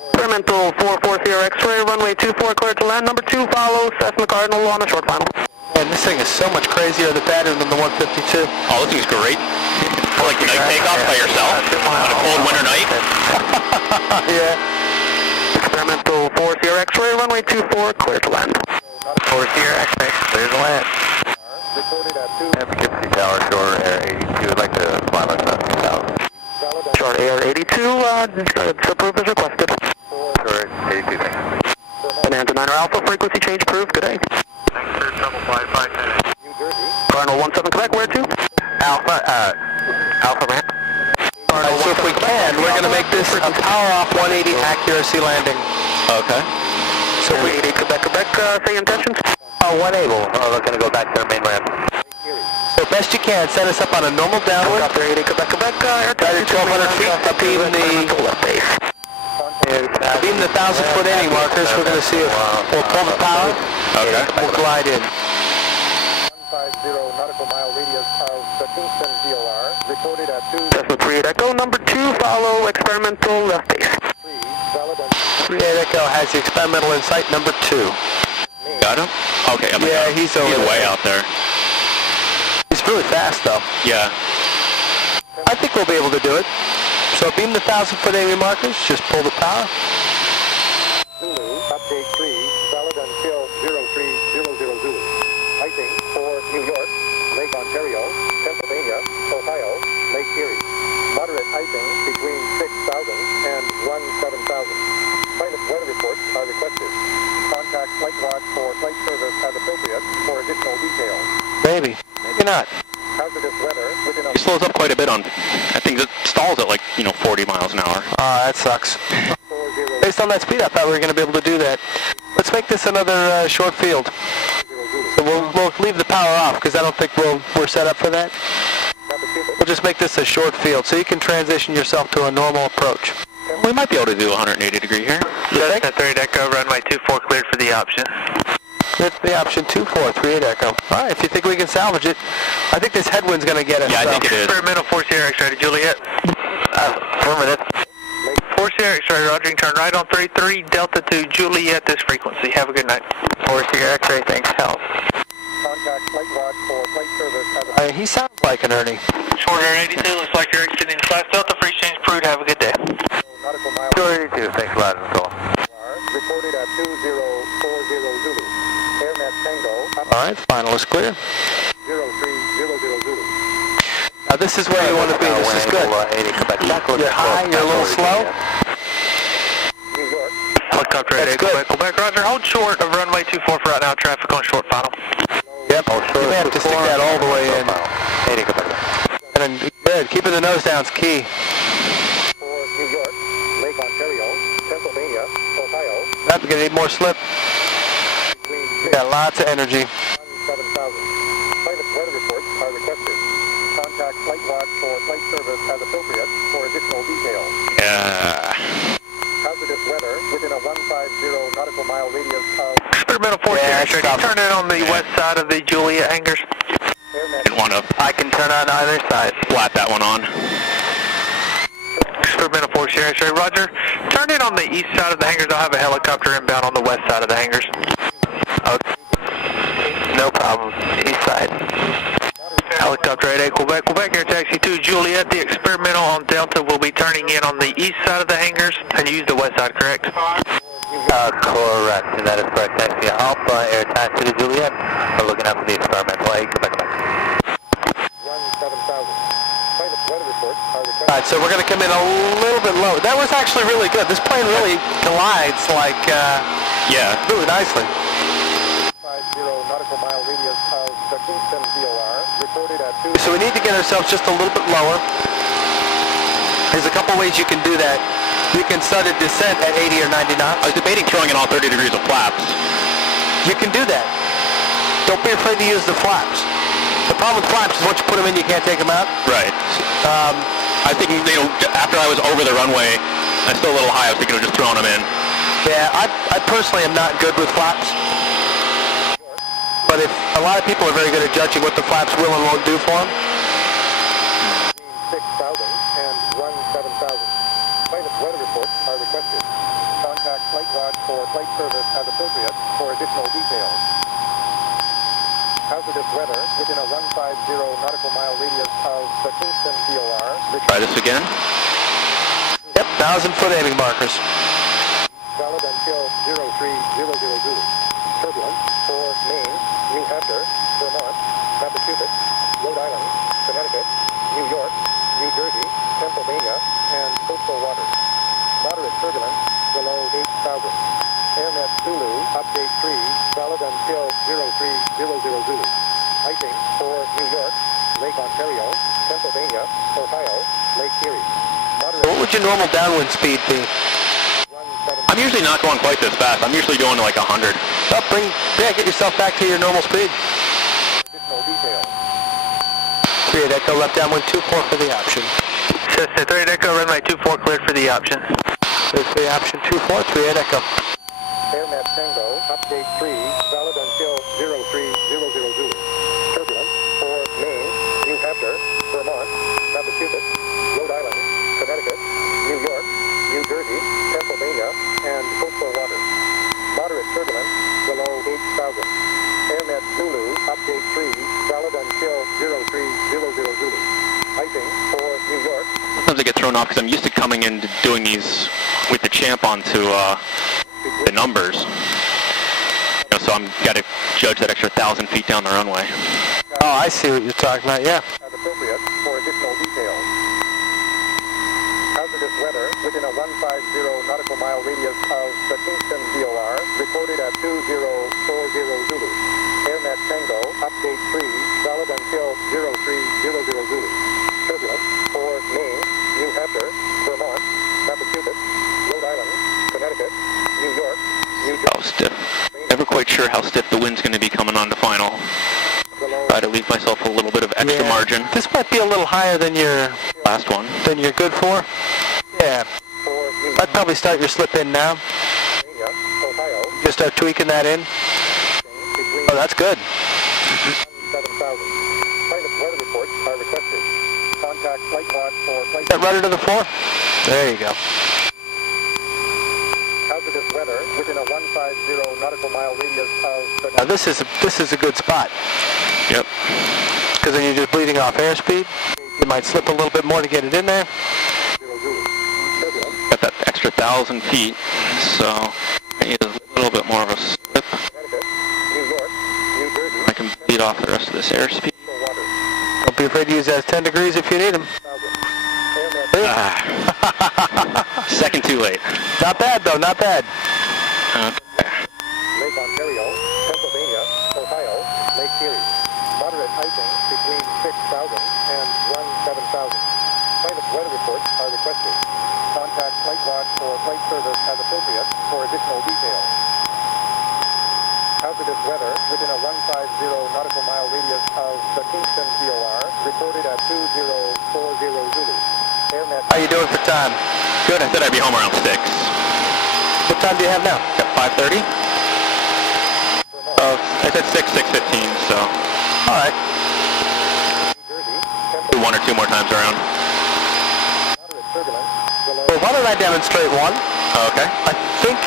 Experimental 44 Sierra X-ray, runway 24, clear to land. Number 2, follow Cessna Cardinal on a short final. Man, this thing is so much crazier the better than the 152. Oh, this thing's great. Like you take off by yourself on a cold winter night. Yeah. Experimental 4 Sierra X-ray, runway 24, clear to land. 4 Sierra X-ray, clear to land. reported at 2, And Poughkeepsie Tower, short air 82, I'd like to fly like that. valid until Short air 82, it's approved as requested. Short 82, thanks. Bonanza 9 Alpha, frequency change approved, good day. New Jersey. Cardinal 17 Quebec, where to? Alpha man. All right, so if we can, we're going to make this a power off 180 accuracy landing. Okay. So So we, 88 Quebec, Quebec, say intentions? 180, looking to go back to the main ramp. so best you can, set us up on a normal downward. Helicopter 88 Quebec, Quebec, air Right at 1,200 feet, up even the 1,000-foot enemy markers. We're going to see if we'll pull the power. Okay. We'll glide in. 150 nautical mile radius of the Kingston VOR, reported at 2, Cessna 38 Echo, number 2, follow experimental left base. 3, valid until 38 Echo has the experimental in sight number 2. Got him? Okay. I'm Yeah, he's over there. way out there. He's really fast though. Yeah. I think we'll be able to do it. So beam the 1,000-foot aiming markers, just pull the power. Zulu, update 3, valid until 0300 Zulu. Icing for New York, Lake Ontario, Pennsylvania, Ohio, Lake Erie. Moderate icing between 6,000 and 17,000. Pilot weather reports are requested. Contact Flight Watch for flight service as appropriate for additional details. Maybe. Maybe not. Hazardous weather within a... He slows up quite a bit on, I think it stalls at like, 40 miles an hour. That sucks. Based on that speed, I thought we were going to be able to do that. Let's make this another short field. So we'll leave the power off because I don't think we're set up for that. We'll just make this a short field so you can transition yourself to a normal approach. We might be able to do 180 degree here. Cessna 30 Echo, runway 24 cleared for the option. Cleared for the option 2438 Echo. All right, if you think we can salvage it, I think this headwind's going to get us. Yeah, I think it is. Experimental 4 Sierra X-ray to Juliet. Affirmative. 4 Sierra X-ray, Roger, turn right on 33 Delta to Juliet this frequency. Have a good night. 4 Sierra X-ray, thanks, help. Contact Flight Watch for flight service as a... He sounds like an Ernie. Short Air 82, looks like you're exiting class Delta, free change approved. Have a good day. nautical mile... Short 82, thanks a lot, Nicole. Reported at 2040 Zulu. AirNet Tango... All right, final is clear. 0300 Zulu. Now this is where you want to be. This is good. You're high, you're a little slow. New York. Helicopter at Quebec, Roger. Hold short of runway 24 for right now. Traffic on short final. Yep, you may have to stick that all the way in. And then, good, keeping the nose down is key. For New York, Lake Ontario, Pennsylvania, Ohio. Not going to need more slip. We got lots of energy. 7,000. Pilot weather reports are requested. Contact Flight Watch for flight service as appropriate for additional details. Yeah. Hazardous weather within a 150 nautical mile radius of... Experimental 4 Sierra X-ray. Turn in on the west side of the Juliet hangars. Didn't want to. I can turn on either side. Flat that one on. Experimental 4 Sierra X-ray, Roger. Turn in on the east side of the hangars. I'll have a helicopter inbound on the west side of the hangars. Okay. No problem. East side. Helicopter 88 Quebec, Air Taxi 2 Juliet. The experimental on Delta will be turning in on the east side of the hangars and use the west side, correct? Correct, and that is correct. Taxi Alpha, Air Taxi to Juliet. We're looking up for the experimental 8, Quebec. 17,000. Pilot weather reports are requested. All right, so we're going to come in a little bit low. That was actually really good. This plane really glides like, Yeah. really nicely. 50 nautical mile radius of the Kingston VOR reported at 2... So we need to get ourselves just a little bit lower. There's a couple ways you can do that. You can start a descent at 80 or 90 knots. I was debating throwing in all 30 degrees of flaps. You can do that. Don't be afraid to use the flaps. The problem with flaps is once you put them in, you can't take them out. Right. I think, after I was over the runway, I'm still a little high. I was thinking of just throwing them in. Yeah, I personally am not good with flaps. But if a lot of people are very good at judging what the flaps will and won't do for them. 6,000 and 17,000. Pilot weather reports are requested. Contact Flight Watch for flight service as appropriate for additional details. Hazardous weather within a 150 nautical mile radius of the Kingston VOR. Try this again. Yep, 1,000-foot aiming markers. Valid until 0300 Zulu. Turbulence for Maine, New Hampshire, Vermont, Massachusetts, Rhode Island, Connecticut, New York, New Jersey, Pennsylvania, and coastal waters. Moderate turbulence below 8,000. AirNet Zulu, update 3, valid until 0300 Zulu. Icing for New York, Lake Ontario, Pennsylvania, Ohio, Lake Erie. Moderate... What would your normal downwind speed be? I'm usually not going quite this fast. I'm usually going to like 100. Well, get yourself back to your normal speed. Additional details. 38 Echo, left downwind 24 for the option. Cessna 30 Echo, runway 24 cleared for the option. Cleared for the option 24, 38 Echo. AirNet Tango, update 3, valid until 0300 Zulu. Turbulence for Maine, New Hampshire, Vermont, Massachusetts, Rhode Island, Connecticut, New York, New Jersey, Pennsylvania, and coastal waters. Moderate turbulence below 8,000. AirNet Zulu, update 3, valid until 0300 Zulu. Icing for New York. Sometimes I get thrown off because I'm used to coming in to doing these with the champ onto the numbers. So I'm got to judge that extra 1,000 feet down the runway. Oh, I see what you're talking about, yeah. As appropriate for additional details. Hazardous weather within a 150 nautical mile radius of the Kingston VOR reported at 2040 Zulu. AirNet Tango, update 3, valid until 0300 Zulu. Turbulence for Maine, New Hampshire, Vermont, Massachusetts, Rhode Island, Connecticut, New York, New Jersey. How stiff. Never quite sure how stiff the wind's going to be coming on to final. Try to leave myself a little bit of extra margin. This might be a little higher than your Last one. than you're good for. Yeah. I'd probably start your slip in now. Ohio, Just start tweaking that in. Oh, that's good. 7,000. Pilot weather reports are requested. Contact flight watch for flight. That rudder to the floor. There you go. Hazardous weather within a 150 nautical mile radius of the. Now this is a good spot. Yep. Because then you're just bleeding off airspeed. You might slip a little bit more to get it in there. Got that extra 1,000 feet, so I need a little bit more of a slip. Connecticut, New York, New Jersey. I can bleed off the rest of this airspeed. Water. Don't be afraid to use that 10 degrees if you need them. 1,000. Second too late. Not bad though, not bad. Okay. Lake Ontario, Pennsylvania, Ohio, Lake Erie. Moderate icing between 6,000 and 17,000. Pilot weather reports are requested. Contact flight watch for flight service as appropriate for additional details. Hazardous weather within a 150 nautical mile radius of the Kingston VOR reported at 2040 Zulu. AirNet. How you doing for time? Good. I said I'd be home around 6. What time do you have now? Got 5:30? Oh, I said 6:15, so All right. New Jersey, do one or two more times around. moderate turbulence below. Well, why don't I demonstrate one? Oh, okay. I think,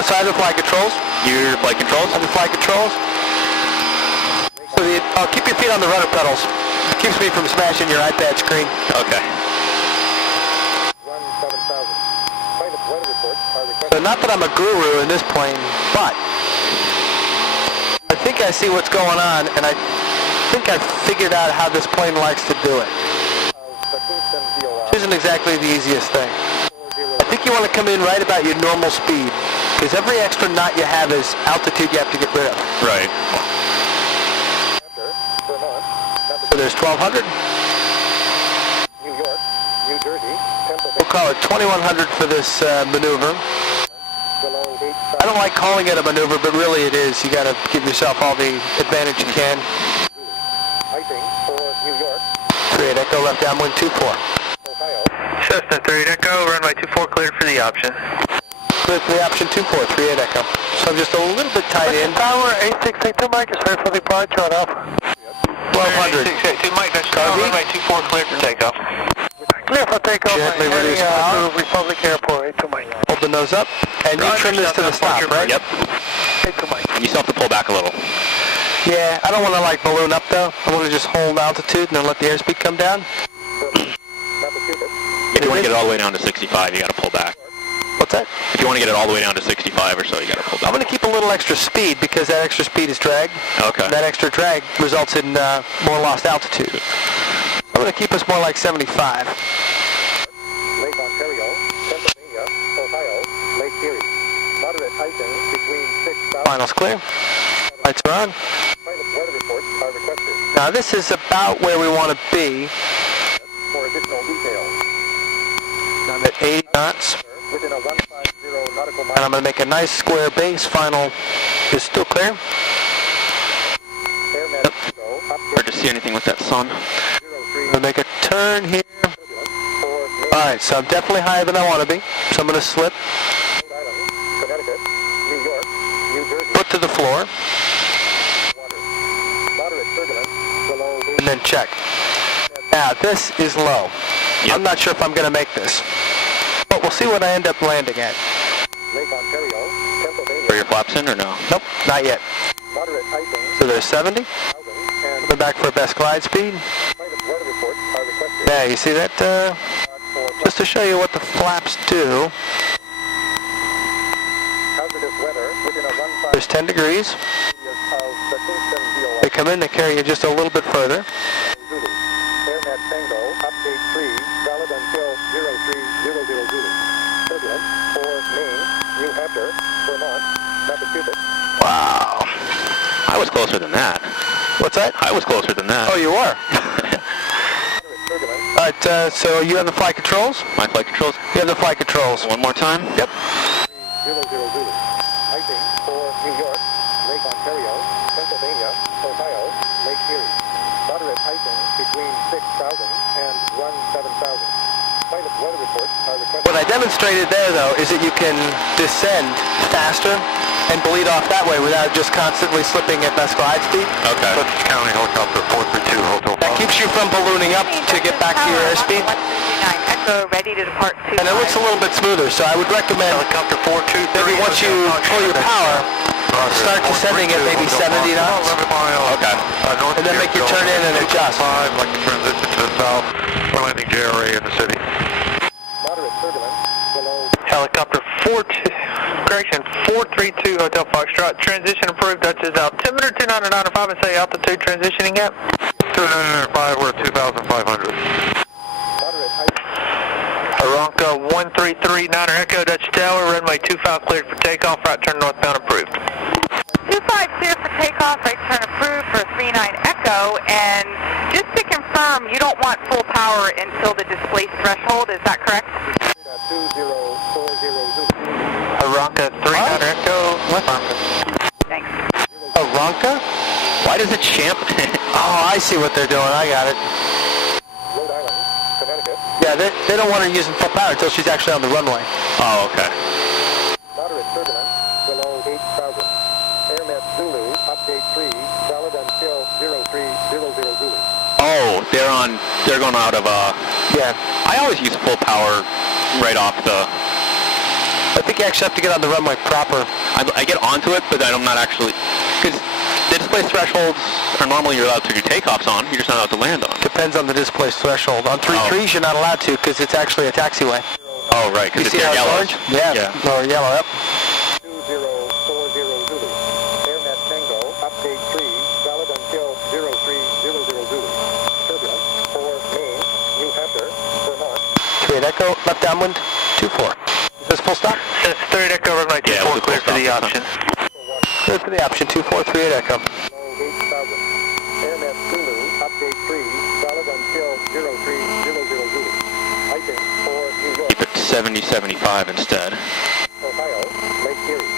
aside from flight controls, Your flight controls? on the flight controls. So keep your feet on the rudder pedals. It keeps me from smashing your iPad screen. Okay. 17,000. Pilot weather reports are So requested. not that I'm a guru in this plane, but I think I see what's going on, and I think I've figured out how this plane likes to do it. The Kingston VOR. Which isn't exactly the easiest thing. I think you want to come in right about your normal speed, because every extra knot you have is altitude you have to get rid of. Right. Vermont, So there's 1,200. New York, New Jersey, We'll Pennsylvania, call it 2,100 for this maneuver. below 8,000. I don't like calling it a maneuver, but really it is. You got to give yourself all the advantage you can. Icing for New York, 38 Echo, left downwind 24. Ohio, Cessna 38 Echo, runway 24 cleared for the option. Clear for the option 24, 38 Echo. So I'm just a little bit tight in. Tower 8682 Mike is ready for departure on Alpha. 1,200. 8682 Mike, that's Copy. runway 24 cleared for takeoff. Clear for takeoff. Gently heading, reduce power. to Republic Airport, 82 Mike. Hold the nose up. And you trim this to the stop, right? Yep. 82 Mike. And you still have to pull back a little. Yeah, I don't want to like balloon up though. I want to just hold altitude and then let the airspeed come down. Massachusetts, If you want to get it all the way down to 65, you got to pull back. What's that? If you want to get it all the way down to 65 or so, you got to pull I'm back. going to keep a little extra speed because that extra speed is drag. Okay. That extra drag results in more lost altitude. I'm going to keep us more like 75. Lake Ontario, Pennsylvania, Ohio, Lake Erie. Moderate icing between 6,000. Finals clear. Lights are on. Pilot weather reports are requested. Now this is about where we want to be. For additional details, I'm at 80 knots. within a 150 nautical And mile. I'm going to make a nice square base. Final is still clear. AirNet Tango, Hard to see anything with that sun. 03 I'm going to make a turn here. turbulence for Maine, Alright, so I'm definitely higher than I want to be. So I'm going to slip, Rhode Island, Connecticut, New York, New Jersey, foot to the floor, water. Moderate turbulence below 8. and then check. Now this is low. Yep. I'm not sure if I'm going to make this. But we'll see what I end up landing at. Lake Ontario, Are Pennsylvania. your flaps in or no? Nope, not yet. Moderate icing, So there's 70. 1,000, and Coming back for a best glide speed. pilot weather reports are requested. Yeah, you see that? For just to show you what the flaps do. Hazardous weather within a 15 There's 10 degrees. of the Kingston VOR. They come in, they carry you just a little bit further. Zulu. AirNet Tango, update 3, valid until 0300 Zulu. Turbulence for Maine, New Hampshire, Vermont, Massachusetts. Wow. I was closer than that. What's that? I was closer than that. Oh, you were? Moderate turbulence. All right, so you have the flight controls? My flight controls. You have the flight controls. One more time. Yep. 00 Zulu. Icing for New York, Lake Ontario, Pennsylvania, Ohio, Lake Erie. Moderate icing between 6,000 and 17,000. Pilot weather reports are requested. What I demonstrated there, though, is that you can descend faster and bleed off that way without just constantly slipping at best glide speed. Okay. Dutchess County Helicopter 432, Hotel That keeps you from ballooning up to get back to your airspeed. Echo, ready to depart 25. And it looks a little bit smoother, so I would recommend Helicopter 423. maybe once you pull your power, start descending at maybe 70 knots. 11 miles. Okay. North And then make your turn in and adjust. 5, like to transition to the south. We're landing JRA in the city. Moderate turbulence below Helicopter 432 Hotel Foxtrot. Transition approved. Dutchess altimeter 2995 and say altitude transitioning at 295, we're at 2,500. moderate height. Aronca 1339 Echo Dutch Tower. Runway 25 cleared for takeoff. Right turn northbound approved. 252 for takeoff, right turn approved for 39 Echo, and just to confirm, you don't want full power until the displaced threshold, is that correct? At 2040 Zulu. Aronca 39 Echo. Thanks. Aronca? Why does it champ? Oh, I see what they're doing. I got it. Rhode Island, Connecticut. Yeah, they don't want her using full power until she's actually on the runway. Oh, okay. Moderate turbulence below 8,000. AirNet Zulu, update 3, valid until 0300 Zulu. Oh, they're going out of, Yeah. I always use full power right off the, I think you actually have to get on the runway proper. I get onto it, but I'm not actually, because the display thresholds are normally you're allowed to do takeoffs on, you're just not allowed to land on. Depends on the displaced threshold. On 3.3s, you're not allowed to because it's actually a taxiway. Oh, right, You because see it's how it's yellow. orange? Yeah. Or yellow, yep. 2040 Zulu. AirNet Tango, update 3, valid until 0300 Zulu. Turbulence for Maine, New Hampshire, Vermont. 3 at Echo, left downwind, 24. Is this full stop? That's 3 Echo. Runway 24 Yeah, we'll do cleared full for the stop. option. Clear for the option, 243 at Echo. Below 8,000. AirNet Zulu, update 3, valid until 0300 Zulu. Icing for New York, Keep it 70-75 instead. Ohio, Lake Erie.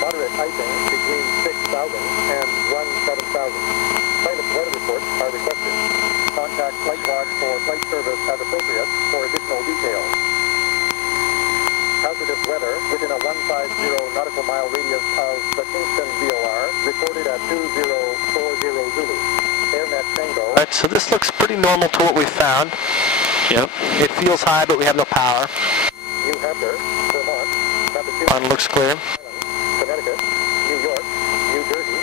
Moderate icing between 6,000 and 17,000. Pilot weather reports are requested. Contact Flight Log for flight service as appropriate for additional details. Hazardous weather within a 150 nautical mile radius of the Kingston VOR recorded at 2040 Zulu. AirNet Tango. All right, so this looks pretty normal to what we found. Yep. It feels high, but we have no power. New Hampshire, Vermont, Massachusetts, On looks clear. Connecticut, New York, New Jersey,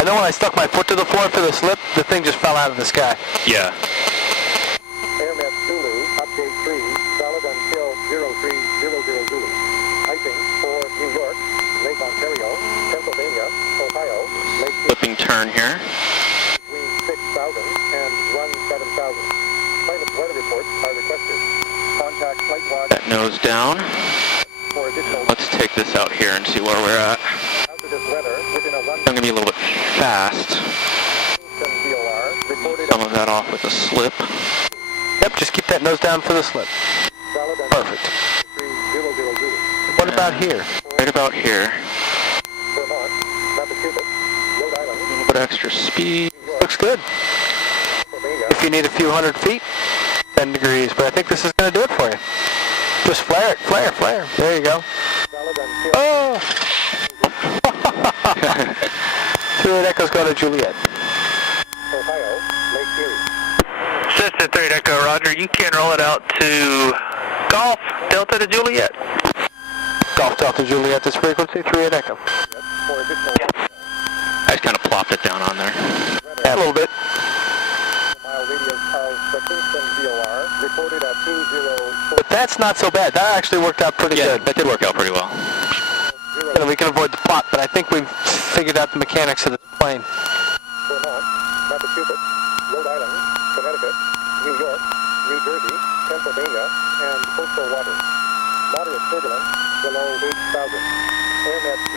I know when I stuck my foot to the floor for the slip, the thing just fell out of the sky. Yeah. AirNet Zulu, update 3, valid until 0300 Zulu. Icing for New York, Lake Ontario, Pennsylvania, Ohio, Lake Flipping turn here. between 6,000 and 17,000. Pilot weather reports are requested. Contact Flight Watch That nose down. for additional Let's take this out here and see where we're at. hazardous weather within a I'm going to be a little bit fast. Kingston VOR recorded Some of that off with a slip. Yep, just keep that nose down for the slip. valid until Perfect. 0300 Zulu. What about here? Right about here. Vermont, Massachusetts, Rhode Island, A little bit extra speed. Looks good. Pennsylvania, If you need a few hundred feet, 10 degrees. But I think this is going to do it for you. Just flare it, flare, flare. There you go. valid until Oh! 2 at Echo's going to Juliet. Ohio, Lake Erie. Cessna 3 Echo, roger. You can roll it out to Golf Delta to Juliet. Golf Delta Juliet, this frequency, 3 at Echo. For additional I just kind of plopped it down on there. Yeah, a little bit. mile radius of the Kingston VOR, reported at 204. But that's not so bad. That actually worked out pretty Yeah, good. that did work out pretty well. We can avoid the plot, but I think we've figured out the mechanics of the plane. Vermont, Massachusetts, Rhode Island, Connecticut, New York, New Jersey, Pennsylvania, and coastal waters. Moderate turbulence below 8,000. AirNet